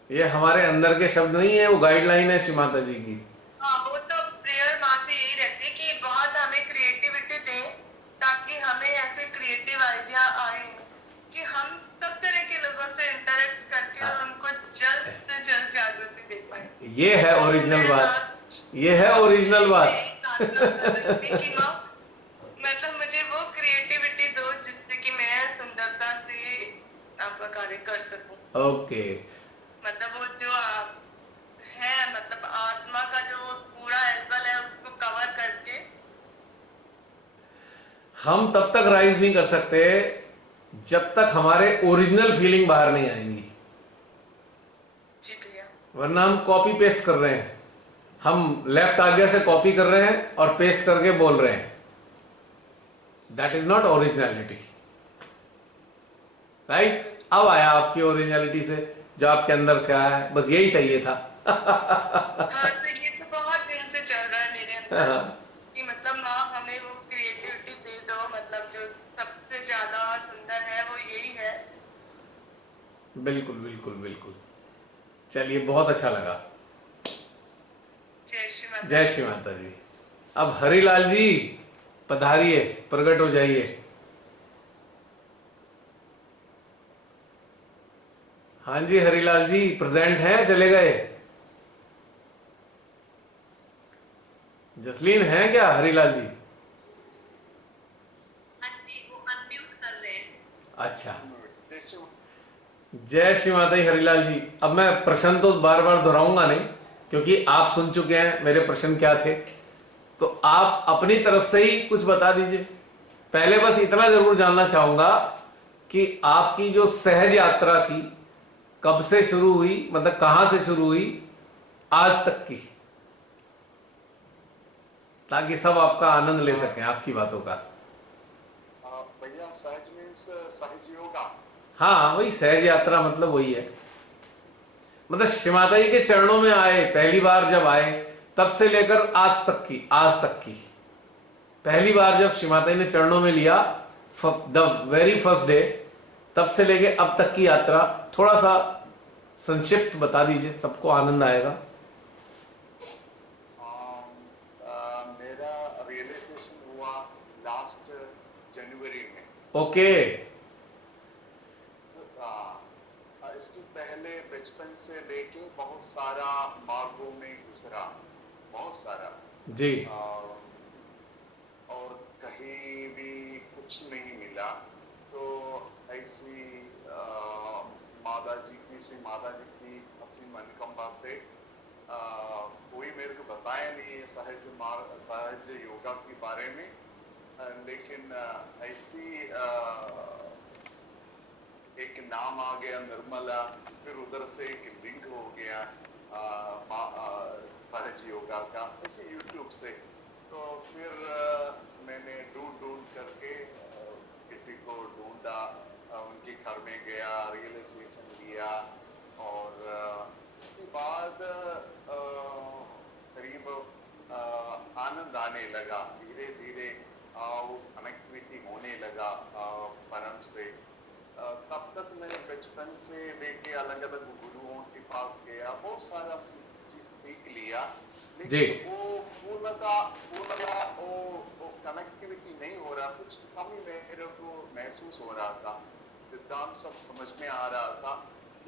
ये हमारे अंदर के शब्द नहीं है, वो गाइडलाइन है श्री माता जी की। बीमारियां आई कि हम सब तरह के लोगों से इंटरेक्ट करके और उनको जल्द से जल्द जागृति दे पाए। ये है तो ओरिजिनल मैं बात, ये है ओरिजिनल बात। कि माँ मतलब मुझे वो क्रिएटिविटी दो जिससे कि मैं सुंदरता से आपका कार्य कर सकूं। ओके, मतलब वो जो है मतलब आत्मा का जो पूरा एंगल है उसको कवर करके। हम तब तक राइज नहीं कर सकते जब तक हमारे ओरिजिनल फीलिंग बाहर नहीं आएंगी, जी भैया। वरना हम कॉपी पेस्ट कर रहे हैं, हम लेफ्ट आज्ञा से कॉपी कर रहे हैं और पेस्ट करके बोल रहे हैं। That is not originality, right? अब आया आपकी ओरिजिनलिटी से, जो आपके अंदर से आया है, बस यही चाहिए था। हाँ तो ये तो बहुत दिन से चल रहा है मेरे अंदर हाँ, कि मतलब माँ हमें वो क्रिएटिविटी दे दो, मतलब जो सबसे ज्यादा सुंदर है वो यही है। बिल्कुल बिल्कुल बिल्कुल। चलिए, बहुत अच्छा लगा। जय श्री माता। जय श्री माता जी। अब हरिलाल जी पधारिए, प्रकट हो जाइए। हाँ जी, हरिलाल जी प्रेजेंट हैं, चले गए? जसलीन है क्या हरिलाल जी? हाँ जी, वो अनम्यूट कर रहे हैं। अच्छा, जय श्री माता जी हरिलाल जी। अब मैं प्रश्न तो बार बार दोहराऊंगा नहीं, क्योंकि आप सुन चुके हैं मेरे प्रश्न क्या थे। तो आप अपनी तरफ से ही कुछ बता दीजिए। पहले बस इतना जरूर जानना चाहूंगा कि आपकी जो सहज यात्रा थी कब से शुरू हुई, मतलब कहां से शुरू हुई आज तक की, ताकि सब आपका आनंद ले सकें आपकी बातों का। भैया सहज मीन्स सहज योगा। हाँ, वही सहज यात्रा, मतलब वही है। मतलब श्री माता जी के चरणों में आए पहली बार जब आए, तब से लेकर आज तक की पहली बार जब श्री माता जी ने चरणों में लिया, द वेरी फर्स्ट डे, तब से लेके अब तक की यात्रा थोड़ा सा संक्षिप्त बता दीजिए, सबको आनंद आएगा। मेरा रियलाइजेशन हुआ लास्ट जनवरी में। ओके। इसके पहले बचपन से लेके बहुत सारा मार्गों में गुजरा, बहुत सारा जी। और कहीं भी कुछ नहीं मिला। तो ऐसी माता जी की, श्री माता जी की असीम अनुकंपा से कोई मेरे को बताया नहीं है सहज योगा के बारे में। लेकिन ऐसी एक नाम आ गया निर्मला, फिर उधर से एक लिंक हो गया सहज योगा का, ऐसे यूट्यूब से। तो फिर मैंने ढूंढ करके किसी को ढूंढा, उनके घर में गया, रियलाइजेशन लिया, और उसके बाद करीब आनंद आने लगा। धीरे धीरे वो कनेक्टिविटी होने लगा परम से। तब तक मैंने बचपन से लेके अलग अलग गुरुओं के पास गया, बहुत सारा चीज सीख लिया, लेकिन वो पूर्णतः वो कनेक्टिविटी नहीं हो रहा, कुछ कमी मेरे को महसूस हो रहा था। सिद्धांत सब समझ में आ रहा था,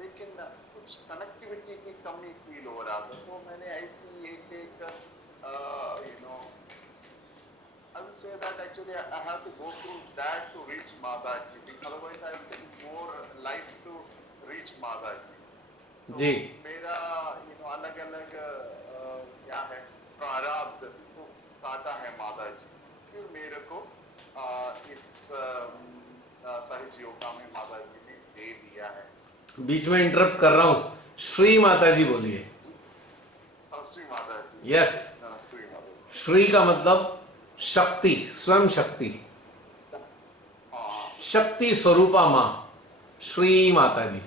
लेकिन कुछ कनेक्टिविटी की कमी फील हो रहा था। तो मैंने ऐसी एक I would say that actually I have to go through that to reach Mataji, because otherwise I will take more life to reach Mataji. So जी। मेरा अलग अलग क्या है प्रारब्ध तो काटा है माताजी, फिर मेरे को इस सहज योगा में माताजी ने दे दिया है। बीच में इंटरप्ट कर रहा हूं, श्री माता जी बोलिए। श्री माताजी। यस। श्री माताजी। श्री का मतलब शक्ति, स्वयं शक्ति, शक्ति स्वरूपा मां, श्री माता जी।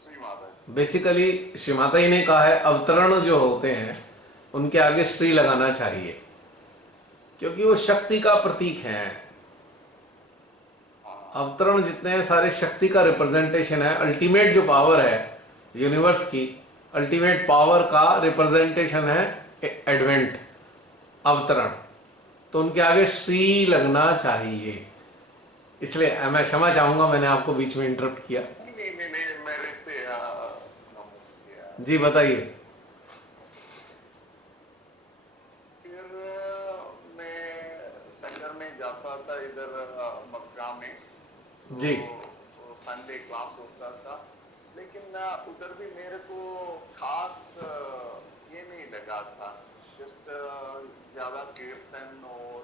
श्री माता जी। बेसिकली श्री माता जी ने कहा है अवतरण जो होते हैं उनके आगे श्री लगाना चाहिए, क्योंकि वो शक्ति का प्रतीक है। अवतरण जितने हैं सारे शक्ति का रिप्रेजेंटेशन है। अल्टीमेट जो पावर है यूनिवर्स की, अल्टीमेट पावर का रिप्रेजेंटेशन है एडवेंट, अवतरण। तो उनके आगे श्री लगना चाहिए। इसलिए मैं क्षमा चाहूंगा, मैंने आपको बीच में इंटरप्ट किया। नहीं, मेरे से जी बताइए। फिर मैं संगर में जाता था इधर मक्का में, जी तो संडे क्लास होता था। लेकिन उधर भी मेरे को खास ये नहीं लगा था। जस्ट ज्यादा कीर्तन और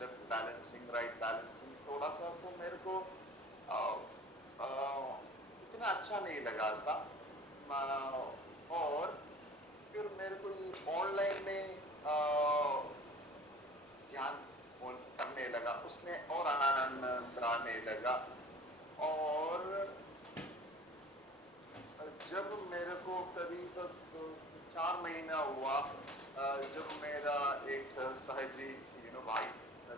लेफ्ट बैलेंसिंग, राइट बैलेंसिंग, थोड़ा सा तो मेरे को अ, अ, इतना अच्छा नहीं लगा था। और फिर मेरे को ऑनलाइन में ध्यान करने लगा, उसमें और आनंद आने लगा। और जब मेरे को करीब 4 महीना हुआ, जब मेरा एक सहजी भाई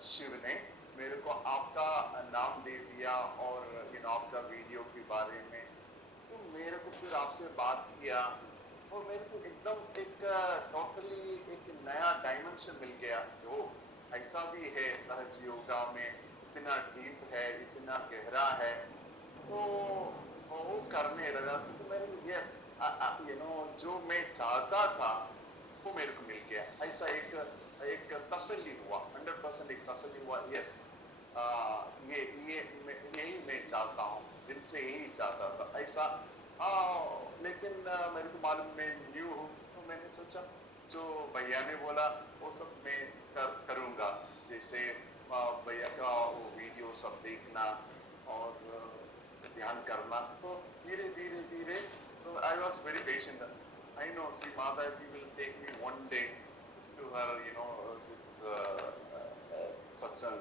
शिव ने मेरे को आपका नाम दे दिया और आपका वीडियो के बारे में, तो मेरे को फिर आपसे बात किया और मेरे को एकदम एक टोटली एक नया डायमेंशन मिल गया। जो ऐसा भी है सहज योगा में, इतना डीप है, इतना गहरा है। तो वो करने लगा तो मेरे यस जो मैं चाहता था वो मेरे को मिल गया। ऐसा एक एक तसल्ली हुआ, 100% एक तसल्ली हुआ। यस, यही मैं चाहता हूँ, दिल से यही चाहता था ऐसा। लेकिन मेरे को मालूम, मैं न्यू हूँ, तो मैंने सोचा जो भैया ने बोला वो सब मैं करूँगा। जैसे भैया का वो वीडियो सब देखना और ध्यान करना, तो धीरे धीरे धीरे, तो I was very patient. I know Shri Mata ji will take me one day to her this satsang.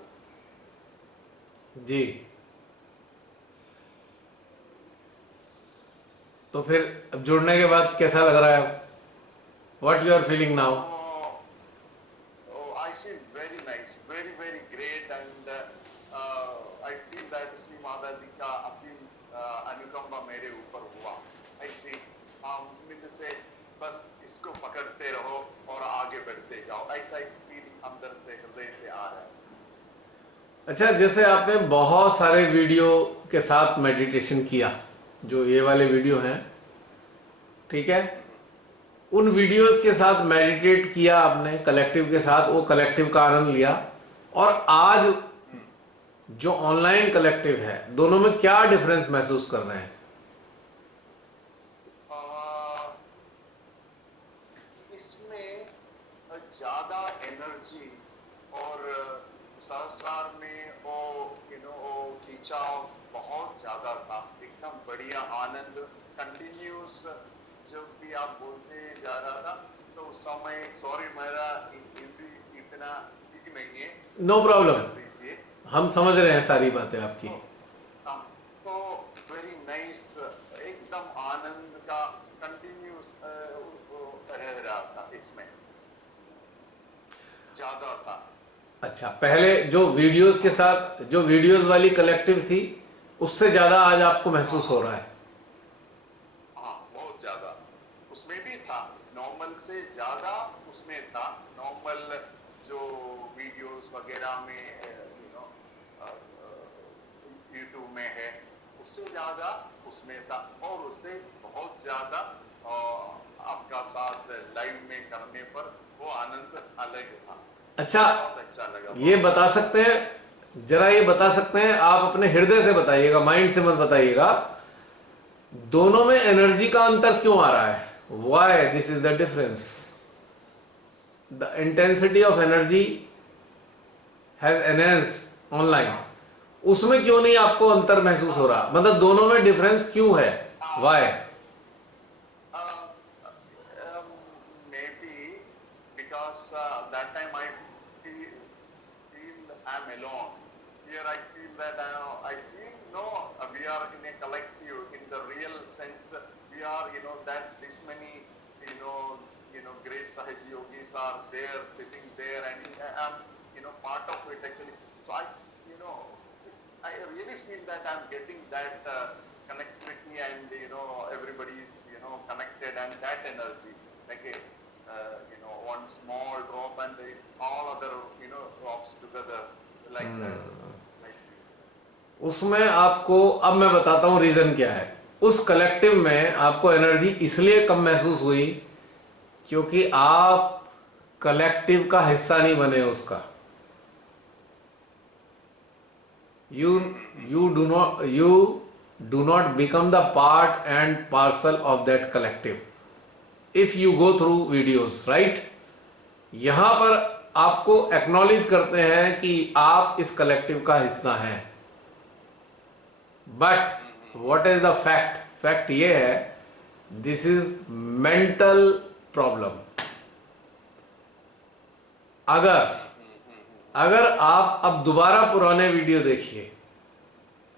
जी। तो फिर अब जुड़ने के बाद कैसा लग रहा है? What you are feeling now? I feel very nice, very very great, and I feel that Shri Mata जी का असीम अनुकंपा मेरे ऊपर हुआ। ऐसे मुझ से बस इसको पकड़ते रहो और आगे बढ़ते जाओ, ऐसा एक फील अंदर से, हृदय से आ रहा है। अच्छा, जैसे आपने बहुत सारे वीडियो के साथ मेडिटेशन किया, जो ये वाले वीडियो हैं, ठीक है, उन वीडियोस के साथ मेडिटेट किया आपने कलेक्टिव के साथ, वो कलेक्टिव का आनंद लिया, और आज जो ऑनलाइन कलेक्टिव है, दोनों में क्या डिफरेंस महसूस कर रहे हैं? इसमें ज्यादा एनर्जी और संसार में वो वो खिंचाव बहुत ज्यादा था। एकदम बढ़िया आनंद कंटिन्यूस। जब भी आप बोलते जा रहा था तो उस समय, सॉरी मेरा हिंदी इतना ठीक नहीं है, नो प्रॉब्लम, कर दीजिए। हम समझ रहे हैं सारी बातें आपकी। तो वेरी नाइस, एकदम आनंद का कंटिन्यूस रह रहा था, इसमें ज्यादा था। अच्छा, पहले जो वीडियोस के साथ, जो वीडियोस वाली कलेक्टिव थी, उससे ज्यादा आज आपको महसूस हो रहा है? हाँ, बहुत ज्यादा उसमें भी था, नॉर्मल से ज्यादा उसमें था। नॉर्मल जो वीडियोस वगैरह में यूट्यूब में है, उससे ज्यादा उसमें था, और उससे बहुत ज्यादा आपका साथ लाइव में करने पर वो आनंद अलग था। अच्छा, बहुत अच्छा लगा। ये बता सकते हैं, जरा ये बता सकते हैं, आप अपने हृदय से बताइएगा, माइंड से मत बताइएगा, दोनों में एनर्जी का अंतर क्यों आ रहा है? Why this is the difference? The intensity of energy has enhanced online, उसमें क्यों नहीं आपको अंतर महसूस हो रहा? मतलब दोनों में डिफरेंस क्यों है? Y? Maybe because that time I feel I'm alone. Here I feel that I feel no, we are in a collective. In the real sense, we are that this many great Sahaji yogis are there, sitting there, and I'm part of it actually. So I really feel that I'm getting that connectivity, and everybody is connected, and that energy, like a one small drop and it's all other drops together, like that. Like, उसमें आपको अब मैं बताता हूं reason क्या है। उस collective में आपको एनर्जी इसलिए कम महसूस हुई क्योंकि आप कलेक्टिव का हिस्सा नहीं बने उसका। you you do not become the part and parcel of that collective if you go through videos, right? यहां पर आपको एक्नॉलेज करते हैं कि आप इस कलेक्टिव का हिस्सा हैं, but what is the fact? Fact ये है, दिस इज मेंटल प्रॉब्लम। अगर आप अब दोबारा पुराने वीडियो देखिए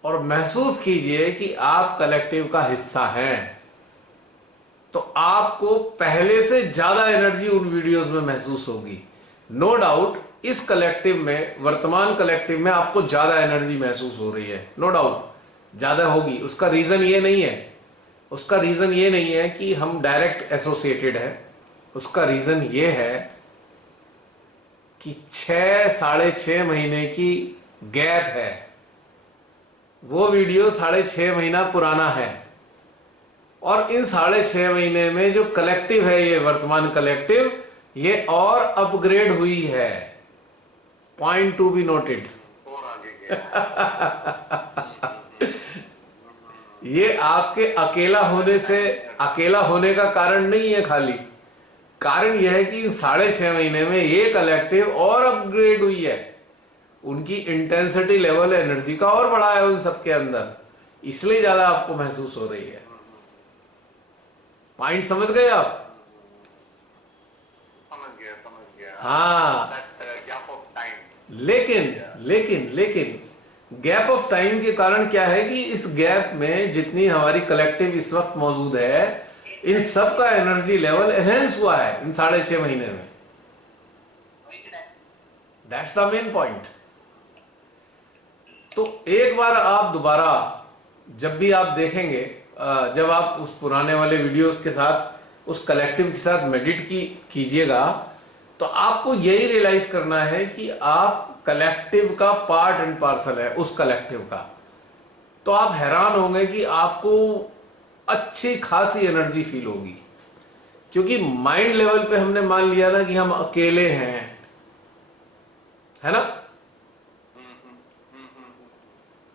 और महसूस कीजिए कि आप कलेक्टिव का हिस्सा हैं, तो आपको पहले से ज्यादा एनर्जी उन वीडियोस में महसूस होगी। नो डाउट इस कलेक्टिव में, वर्तमान कलेक्टिव में आपको ज्यादा एनर्जी महसूस हो रही है, नो डाउट ज्यादा होगी। उसका रीजन ये नहीं है, उसका रीजन ये नहीं है कि हम डायरेक्ट एसोसिएटेड है। उसका रीजन ये है कि 6-6.5 महीने की गैप है। वो वीडियो 6.5 महीना पुराना है और इन 6.5 महीने में जो कलेक्टिव है, ये वर्तमान कलेक्टिव, ये और अपग्रेड हुई है। Point to be noted. और आगे गया। ये आपके अकेला होने का कारण नहीं है, खाली कारण यह है कि इन 6.5 महीने में ये कलेक्टिव और अपग्रेड हुई है। उनकी इंटेंसिटी लेवल एनर्जी का और बढ़ा है उन सबके अंदर, इसलिए ज्यादा आपको महसूस हो रही है। पॉइंट समझ गए आप? समझ गया। हाँ। Gap of time. लेकिन गैप ऑफ टाइम के कारण क्या है कि इस गैप में जितनी हमारी कलेक्टिव इस वक्त मौजूद है, इन सब का एनर्जी लेवल एनहेंस हुआ है इन 6.5 महीने में। That's the main point. तो एक बार आप दोबारा जब भी आप देखेंगे, जब आप उस पुराने वाले वीडियोस के साथ उस कलेक्टिव के साथ मेडिट कीजिएगा, तो आपको यही रियलाइज करना है कि आप कलेक्टिव का पार्ट एंड पार्सल है, उस कलेक्टिव का। तो आप हैरान होंगे कि आपको अच्छी खासी एनर्जी फील होगी, क्योंकि माइंड लेवल पे हमने मान लिया ना कि हम अकेले हैं, है ना?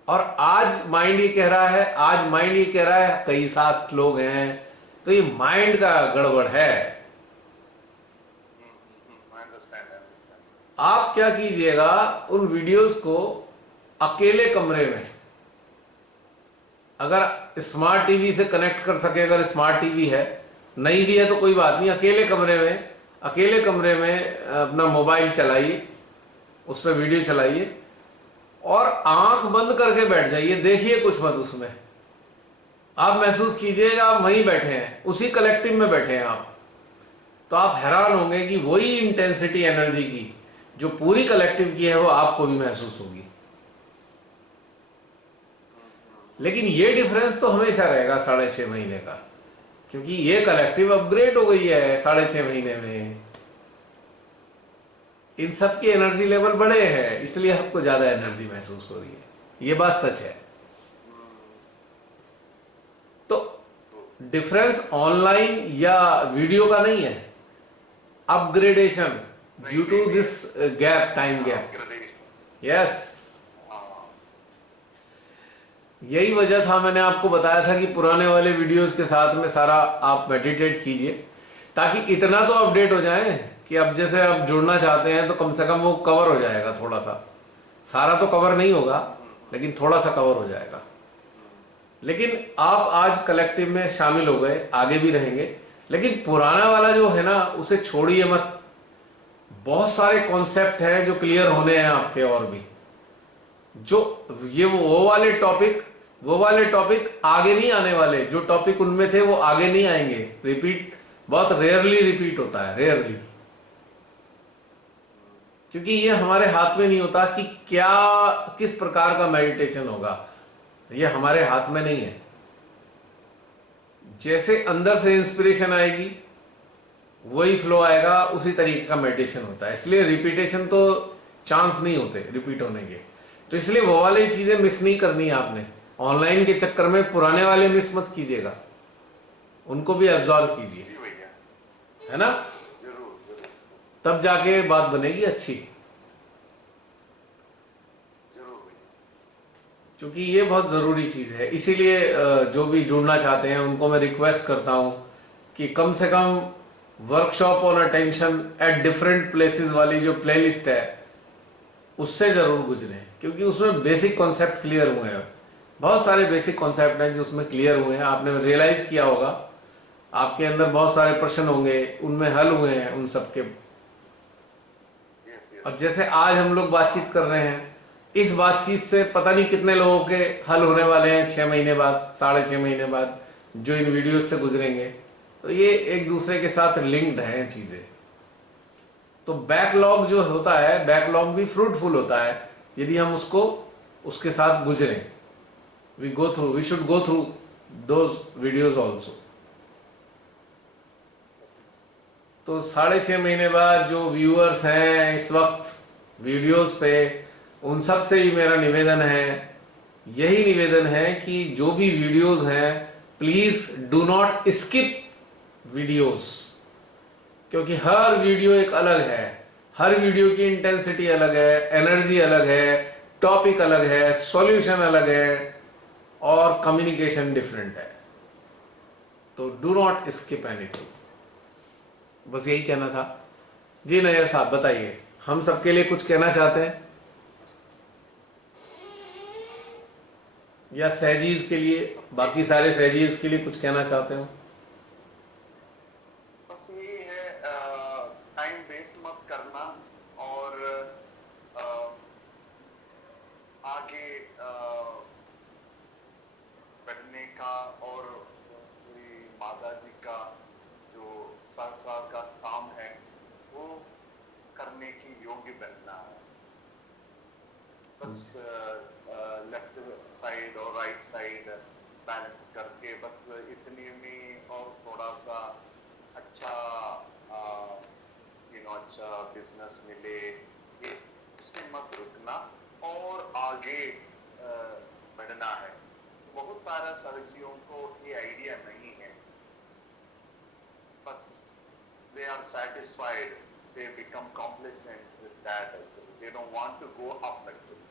और आज माइंड ये कह रहा है कई 7 लोग हैं, तो ये माइंड का गड़बड़ है। आप क्या कीजिएगा, उन वीडियोस को अकेले कमरे में, अगर स्मार्ट टीवी से कनेक्ट कर सके, अगर स्मार्ट टीवी है, नहीं भी है तो कोई बात नहीं, अकेले कमरे में अपना मोबाइल चलाइए, उस पर वीडियो चलाइए और आंख बंद करके बैठ जाइए। देखिए कुछ मत उसमें, आप महसूस कीजिएगा आप वहीं बैठे हैं, उसी कलेक्टिव में बैठे हैं आप। तो आप हैरान होंगे कि वही इंटेंसिटी एनर्जी की जो पूरी कलेक्टिव की है, वो आपको भी महसूस होगी। लेकिन ये डिफरेंस तो हमेशा रहेगा 6.5 महीने का, क्योंकि ये कलेक्टिव अपग्रेड हो गई है 6.5 महीने में। इन सब की एनर्जी लेवल बढ़े हैं, इसलिए आपको ज्यादा एनर्जी महसूस हो रही है। ये बात सच है। तो डिफरेंस ऑनलाइन या वीडियो का नहीं है, upgradation due to this gap, time gap. Yes, यही वजह था, मैंने आपको बताया था कि पुराने वाले वीडियोस के साथ में सारा आप मेडिटेट कीजिए, ताकि इतना तो अपडेट हो जाए कि अब जैसे आप जुड़ना चाहते हैं तो कम से कम वो कवर हो जाएगा। थोड़ा सा, सारा तो कवर नहीं होगा लेकिन थोड़ा सा कवर हो जाएगा। लेकिन आप आज कलेक्टिव में शामिल हो गए, आगे भी रहेंगे, लेकिन पुराना वाला जो है ना, उसे छोड़िए मत। बहुत सारे कॉन्सेप्ट हैं जो क्लियर होने हैं आपके, और भी जो ये वो वाले टॉपिक आगे नहीं आने वाले। जो टॉपिक उनमें थे वो आगे नहीं आएंगे। रिपीट बहुत रेयरली रिपीट होता है, रेयरली, क्योंकि ये हमारे हाथ में नहीं होता कि क्या किस प्रकार का मेडिटेशन होगा। ये हमारे हाथ में नहीं है। जैसे अंदर से इंस्पिरेशन आएगी वही फ्लो आएगा, उसी तरीके का मेडिटेशन होता है। इसलिए रिपीटेशन तो चांस नहीं होते रिपीट होने के। तो इसलिए वो वाली चीजें मिस नहीं करनी है आपने। ऑनलाइन के चक्कर में पुराने वाले मिस मत कीजिएगा, उनको भी एब्जॉर्व कीजिए, जी भैया, है ना। जरूर जरूर तब जाके बात बनेगी अच्छी। जरूर भैया। क्योंकि ये बहुत ज़रूरी चीज़ है, इसीलिए जो भी जुड़ना चाहते हैं उनको मैं रिक्वेस्ट करता हूँ कि कम से कम workshop on attention at different places वाली जो प्लेलिस्ट है उससे ज़रूर गुजरें, क्योंकि उसमें बेसिक कॉन्सेप्ट क्लियर हुए हैं। बहुत सारे बेसिक कॉन्सेप्ट हैं जो उसमें क्लियर हुए हैं, आपने रियलाइज़ किया होगा। आपके अंदर बहुत सारे प्रश्न होंगे, उनमें हल हुए हैं उन सब के। यस और यस। जैसे आज हम लोग बातचीत कर रहे हैं, इस बातचीत से पता नहीं कितने लोगों के हल होने वाले हैं 6 महीने बाद, 6.5 महीने बाद, जो इन वीडियोस से गुजरेंगे। तो ये एक दूसरे के साथ लिंक्ड हैं चीजें। तो बैकलॉग जो होता है, बैकलॉग भी फ्रूटफुल होता है यदि हम उसको उसके साथ गुजरें। We should go through those videos also. तो 6.5 महीने बाद जो व्यूअर्स हैं इस वक्त वीडियोस पे, उन सब से ही मेरा निवेदन है, यही निवेदन है कि जो भी वीडियोस हैं please do not skip videos, क्योंकि हर वीडियो एक अलग है, हर वीडियो की इंटेंसिटी अलग है, एनर्जी अलग है, टॉपिक अलग है, सॉल्यूशन अलग है और कम्युनिकेशन डिफरेंट है। तो डू नॉट स्किप एनीथिंग, बस यही कहना था। जी नैयर साहब बताइए, हम सबके लिए कुछ कहना चाहते हैं या सहजीज के लिए, बाकी सारे सहजीज के लिए कुछ कहना चाहते हो? बस ये है, टाइम वेस्ट मत करना और अ, आगे बढ़ने का और श्री माता जी का जो संसार का काम है वो करने की योग्य बनना है। बस लेफ्ट साइड और राइट साइड बैलेंस करके बस इतने में और थोड़ा सा अच्छा अच्छा बिजनेस मिले, ये इसमें मत रुकना और आगे बढ़ना है। बहुत सारा सब्जियों को ये आइडिया नहीं है, बस they are satisfied, they become complacent with that actually. They don't want to go up actually.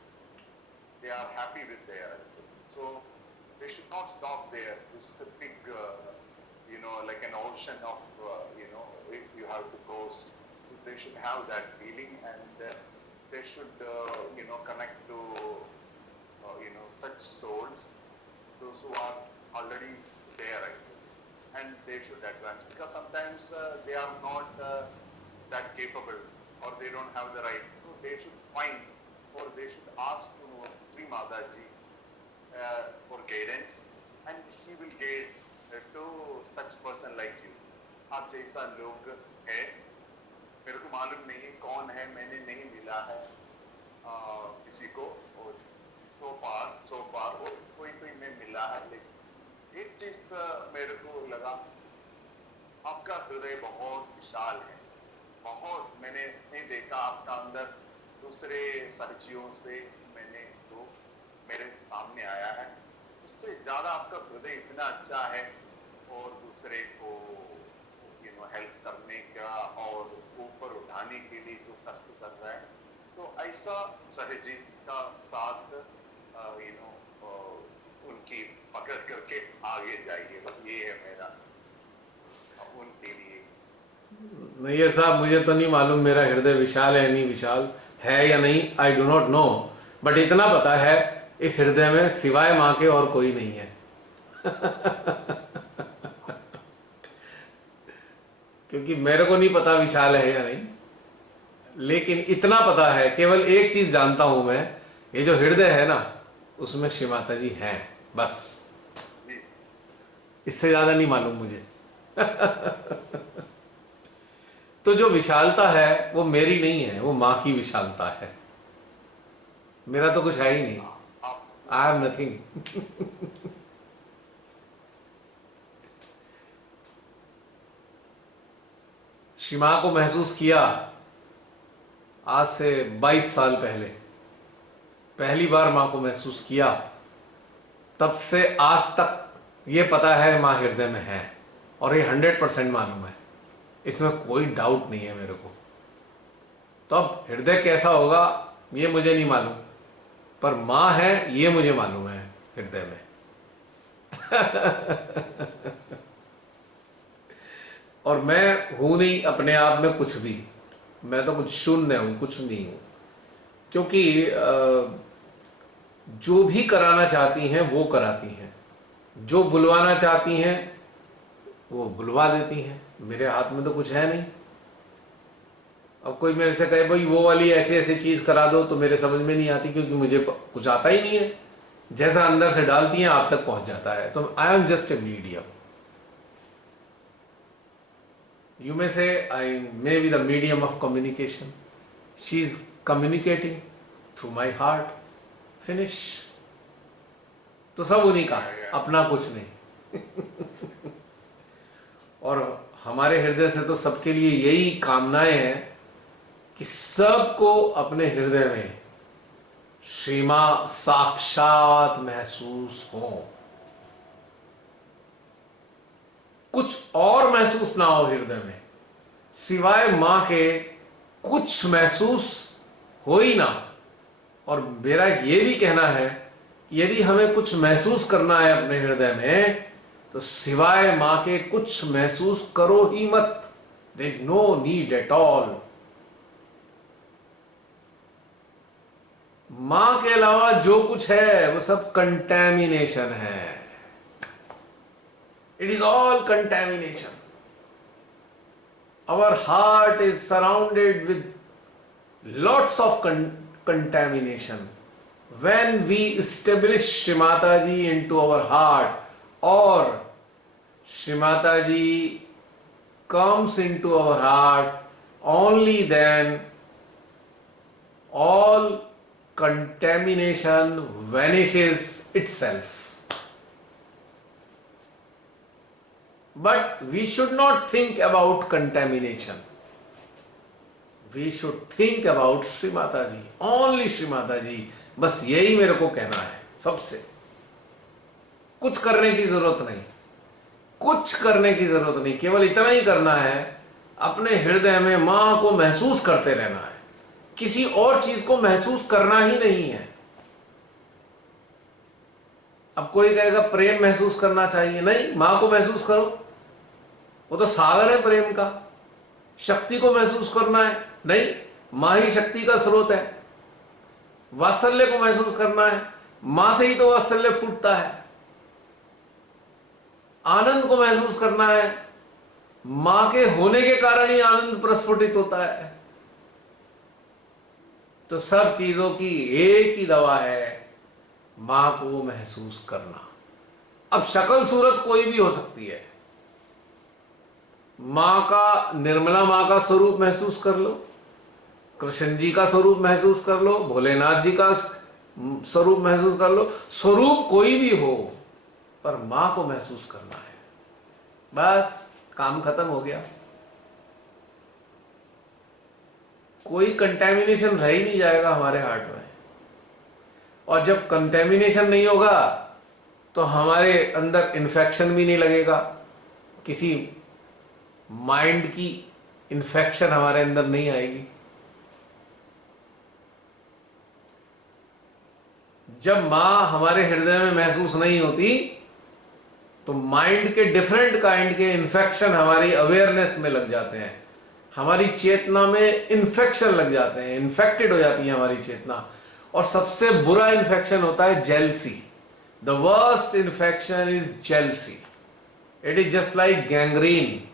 They are happy with their actually. So they should not stop there. This is a big, like an ocean of, you have to cross. They should have that feeling and they should, connect to, such souls, those who are already there actually. And they should advance because sometimes they are not that capable or they don't have the right. So they should find or they should ask to Sri Mataji for guidance and she will guide to such person like you. आप जैसा लोग है, मेरे को मालूम नहीं कौन है, मैंने नहीं मिला है किसी को और so far कोई मैं मिला है, लेकिन एक चीज मेरे को लगा, आपका हृदय बहुत विशाल है, बहुत मैंने नहीं देखा आपका अंदर दूसरे साथियों से मैंने तो मेरे सामने आया है, उससे ज्यादा आपका हृदय इतना अच्छा है और दूसरे को हेल्प करने का और ऊपर उठाने के लिए जो कष्ट कर रहा है, तो ऐसा सहजीत का साथ उनकी पकड़ करके आगे जाइए, बस ये है मेरा उनके लिए। नैयर साहब मुझे तो नहीं मालूम मेरा हृदय विशाल है नहीं विशाल है या नहीं, I do not no, but इतना पता है इस हृदय में सिवाय मां के और कोई नहीं है। क्योंकि मेरे को नहीं पता विशाल है या नहीं, लेकिन इतना पता है, केवल एक चीज जानता हूं मैं, ये जो हृदय है ना उसमें श्री माता जी हैं, बस इससे ज्यादा नहीं मालूम मुझे। तो जो विशालता है वो मेरी नहीं है, वो मां की विशालता है, मेरा तो कुछ है ही नहीं, आई हैव नथिंग। श्री मां को महसूस किया आज से 22 साल पहले, पहली बार माँ को महसूस किया, तब से आज तक ये पता है माँ हृदय में है, और ये 100% मालूम है, इसमें कोई डाउट नहीं है मेरे को। तो अब हृदय कैसा होगा ये मुझे नहीं मालूम, पर माँ है ये मुझे मालूम है हृदय में। और मैं हूं नहीं अपने आप में कुछ भी, मैं तो कुछ शून्य हूं, कुछ नहीं हूं। क्योंकि जो भी कराना चाहती हैं वो कराती हैं, जो बुलवाना चाहती हैं वो बुलवा देती हैं, मेरे हाथ में तो कुछ है नहीं। अब कोई मेरे से कहे भाई वो वाली ऐसी ऐसी चीज करा दो, तो मेरे समझ में नहीं आती, क्योंकि मुझे कुछ आता ही नहीं है। जैसा अंदर से डालती हैं आप तक पहुंच जाता है। तो I am just a medium. You may say I may be the medium of communication. She is communicating through my heart. Finish. तो सब उन्हीं का है, अपना कुछ नहीं। और हमारे हृदय से तो सबके लिए यही कामनाएं हैं कि सबको अपने हृदय में श्री मां साक्षात महसूस हो, कुछ और महसूस ना हो हृदय में, सिवाय मां के कुछ महसूस हो ही ना। और मेरा ये भी कहना है, यदि हमें कुछ महसूस करना है अपने हृदय में, तो सिवाय मां के कुछ महसूस करो ही मत। There is no need at all. मां के अलावा जो कुछ है वो सब कंटैमिनेशन है। It is all contamination. Our heart is surrounded with lots of contamination. When we establish Shri Mataji into our heart, or Shri Mataji comes into our heart, only then all contamination vanishes itself. But we should not think about contamination. We should think about Shri Mataji, only Shri Mataji. बस यही मेरे को कहना है सबसे। कुछ करने की जरूरत नहीं, कुछ करने की जरूरत नहीं, केवल इतना ही करना है, अपने हृदय में मां को महसूस करते रहना है। किसी और चीज को महसूस करना ही नहीं है। अब कोई कहेगा प्रेम महसूस करना चाहिए, नहीं, मां को महसूस करो, वो तो सागर है प्रेम का। शक्ति को महसूस करना है, नहीं, मां ही शक्ति का स्रोत है। वात्सल्य को महसूस करना है, मां से ही तो वात्सल्य फूटता है। आनंद को महसूस करना है, मां के होने के कारण ही आनंद प्रस्फुटित होता है। तो सब चीजों की एक ही दवा है, मां को महसूस करना। अब शक्ल सूरत कोई भी हो सकती है। मां का, निर्मला मां का स्वरूप महसूस कर लो, कृष्ण जी का स्वरूप महसूस कर लो, भोलेनाथ जी का स्वरूप महसूस कर लो। स्वरूप कोई भी हो, पर मां को महसूस करना है, बस काम खत्म हो गया। कोई कंटेमिनेशन रह ही नहीं जाएगा हमारे हार्ट में। और जब कंटेमिनेशन नहीं होगा तो हमारे अंदर इन्फेक्शन भी नहीं लगेगा, किसी माइंड की इन्फेक्शन हमारे अंदर नहीं आएगी। जब मां हमारे हृदय में महसूस नहीं होती तो माइंड के डिफरेंट काइंड के इन्फेक्शन हमारी अवेयरनेस में लग जाते हैं, हमारी चेतना में इन्फेक्शन लग जाते हैं, इन्फेक्टेड हो जाती है हमारी चेतना। और सबसे बुरा इन्फेक्शन होता है jealousy. The worst infection is jealousy. It is just like gangrene,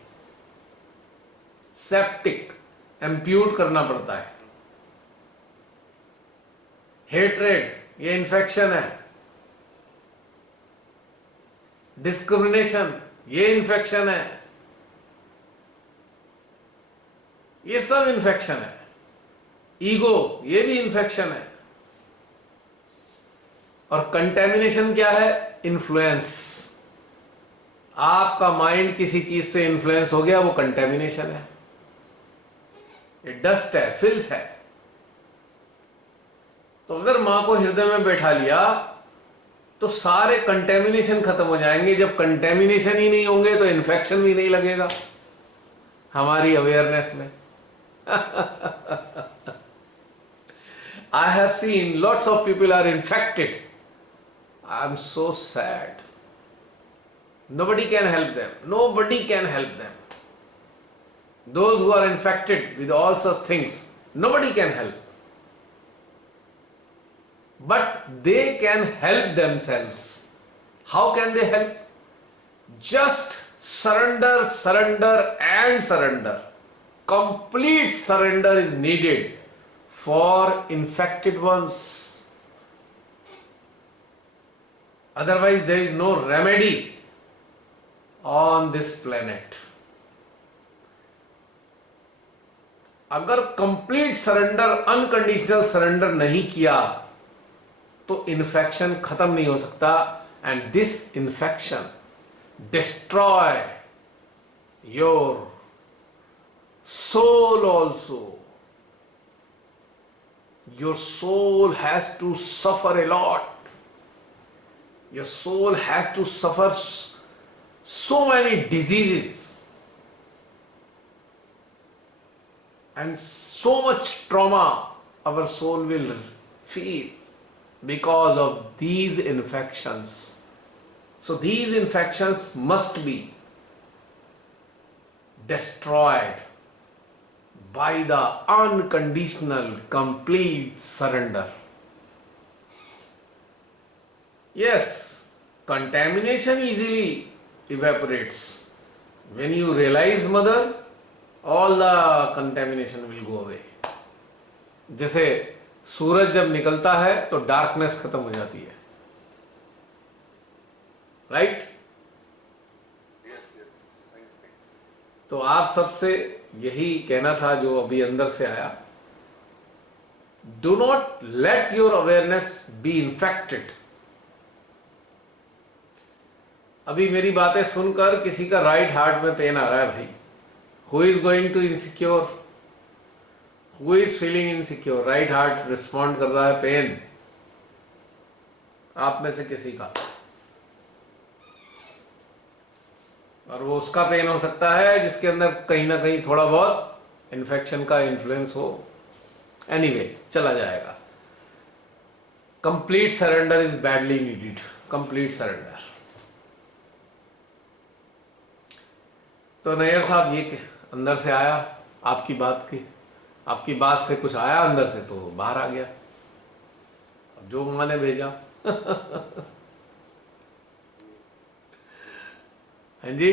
septic, amputate करना पड़ता है। हेट्रेड, ये इन्फेक्शन है। डिस्क्रिमिनेशन, ये इन्फेक्शन है। ये सब इन्फेक्शन है। ईगो, ये भी इन्फेक्शन है। और कंटेमिनेशन क्या है? इन्फ्लुएंस। आपका माइंड किसी चीज से इन्फ्लुएंस हो गया, वो कंटेमिनेशन है। ये डस्ट है, फिल्थ है। तो अगर मां को हृदय में बैठा लिया तो सारे कंटेमिनेशन खत्म हो जाएंगे। जब कंटेमिनेशन ही नहीं होंगे तो इन्फेक्शन भी नहीं लगेगा हमारी अवेयरनेस में। I have seen lots of people are infected. I am so sad. Nobody can help them. Nobody can help them. Those who are infected with all such things, nobody can help. But they can help themselves. How can they help? Just surrender, surrender and surrender. Complete surrender is needed for infected ones. Otherwise, there is no remedy on this planet. अगर complete surrender, unconditional surrender नहीं किया तो infection खत्म नहीं हो सकता। And this infection destroy your soul also. Your soul has to suffer a lot. Your soul has to suffer so many diseases and so much trauma our soul will feel because of these infections. So these infections must be destroyed by the unconditional complete surrender. Yes, contamination easily evaporates. When you realize mother, all the contamination will go away. जैसे सूरज जब निकलता है तो darkness खत्म हो जाती है, right? Yes, yes. Thank you. तो आप सबसे यही कहना था जो अभी अंदर से आया, do not let your awareness be infected. अभी मेरी बातें सुनकर किसी का राइट हार्ट में पेन आ रहा है भाई, who is going to insecure, who is feeling insecure, right heart respond कर रहा है पेन, आप में से किसी का, और वो उसका पेन हो सकता है जिसके अंदर कहीं ना कहीं थोड़ा बहुत इन्फेक्शन का इन्फ्लुएंस हो। एनीवे, चला जाएगा। Complete surrender is badly needed, complete surrender. तो नैयर साहब, ये अंदर से आया, आपकी बात से कुछ आया अंदर से तो बाहर आ गया, अब जो मां ने भेजा। हाँ जी,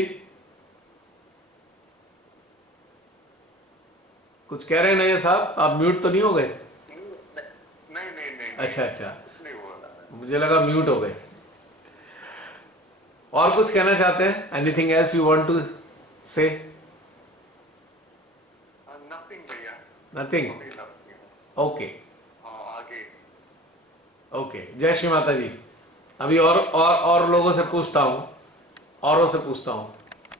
कुछ कह रहे हैं नैयर साहब? आप म्यूट तो नहीं हो गए? नहीं। अच्छा, कुछ नहीं हुआ। मुझे लगा म्यूट हो गए। और कुछ कहना चाहते हैं? Anything else you want to say? Nothing भैया। नथिंग? ओके आगे। ओके, जय श्री माता जी। अभी और लोगों से पूछता हूँ, औरों से पूछता हूँ।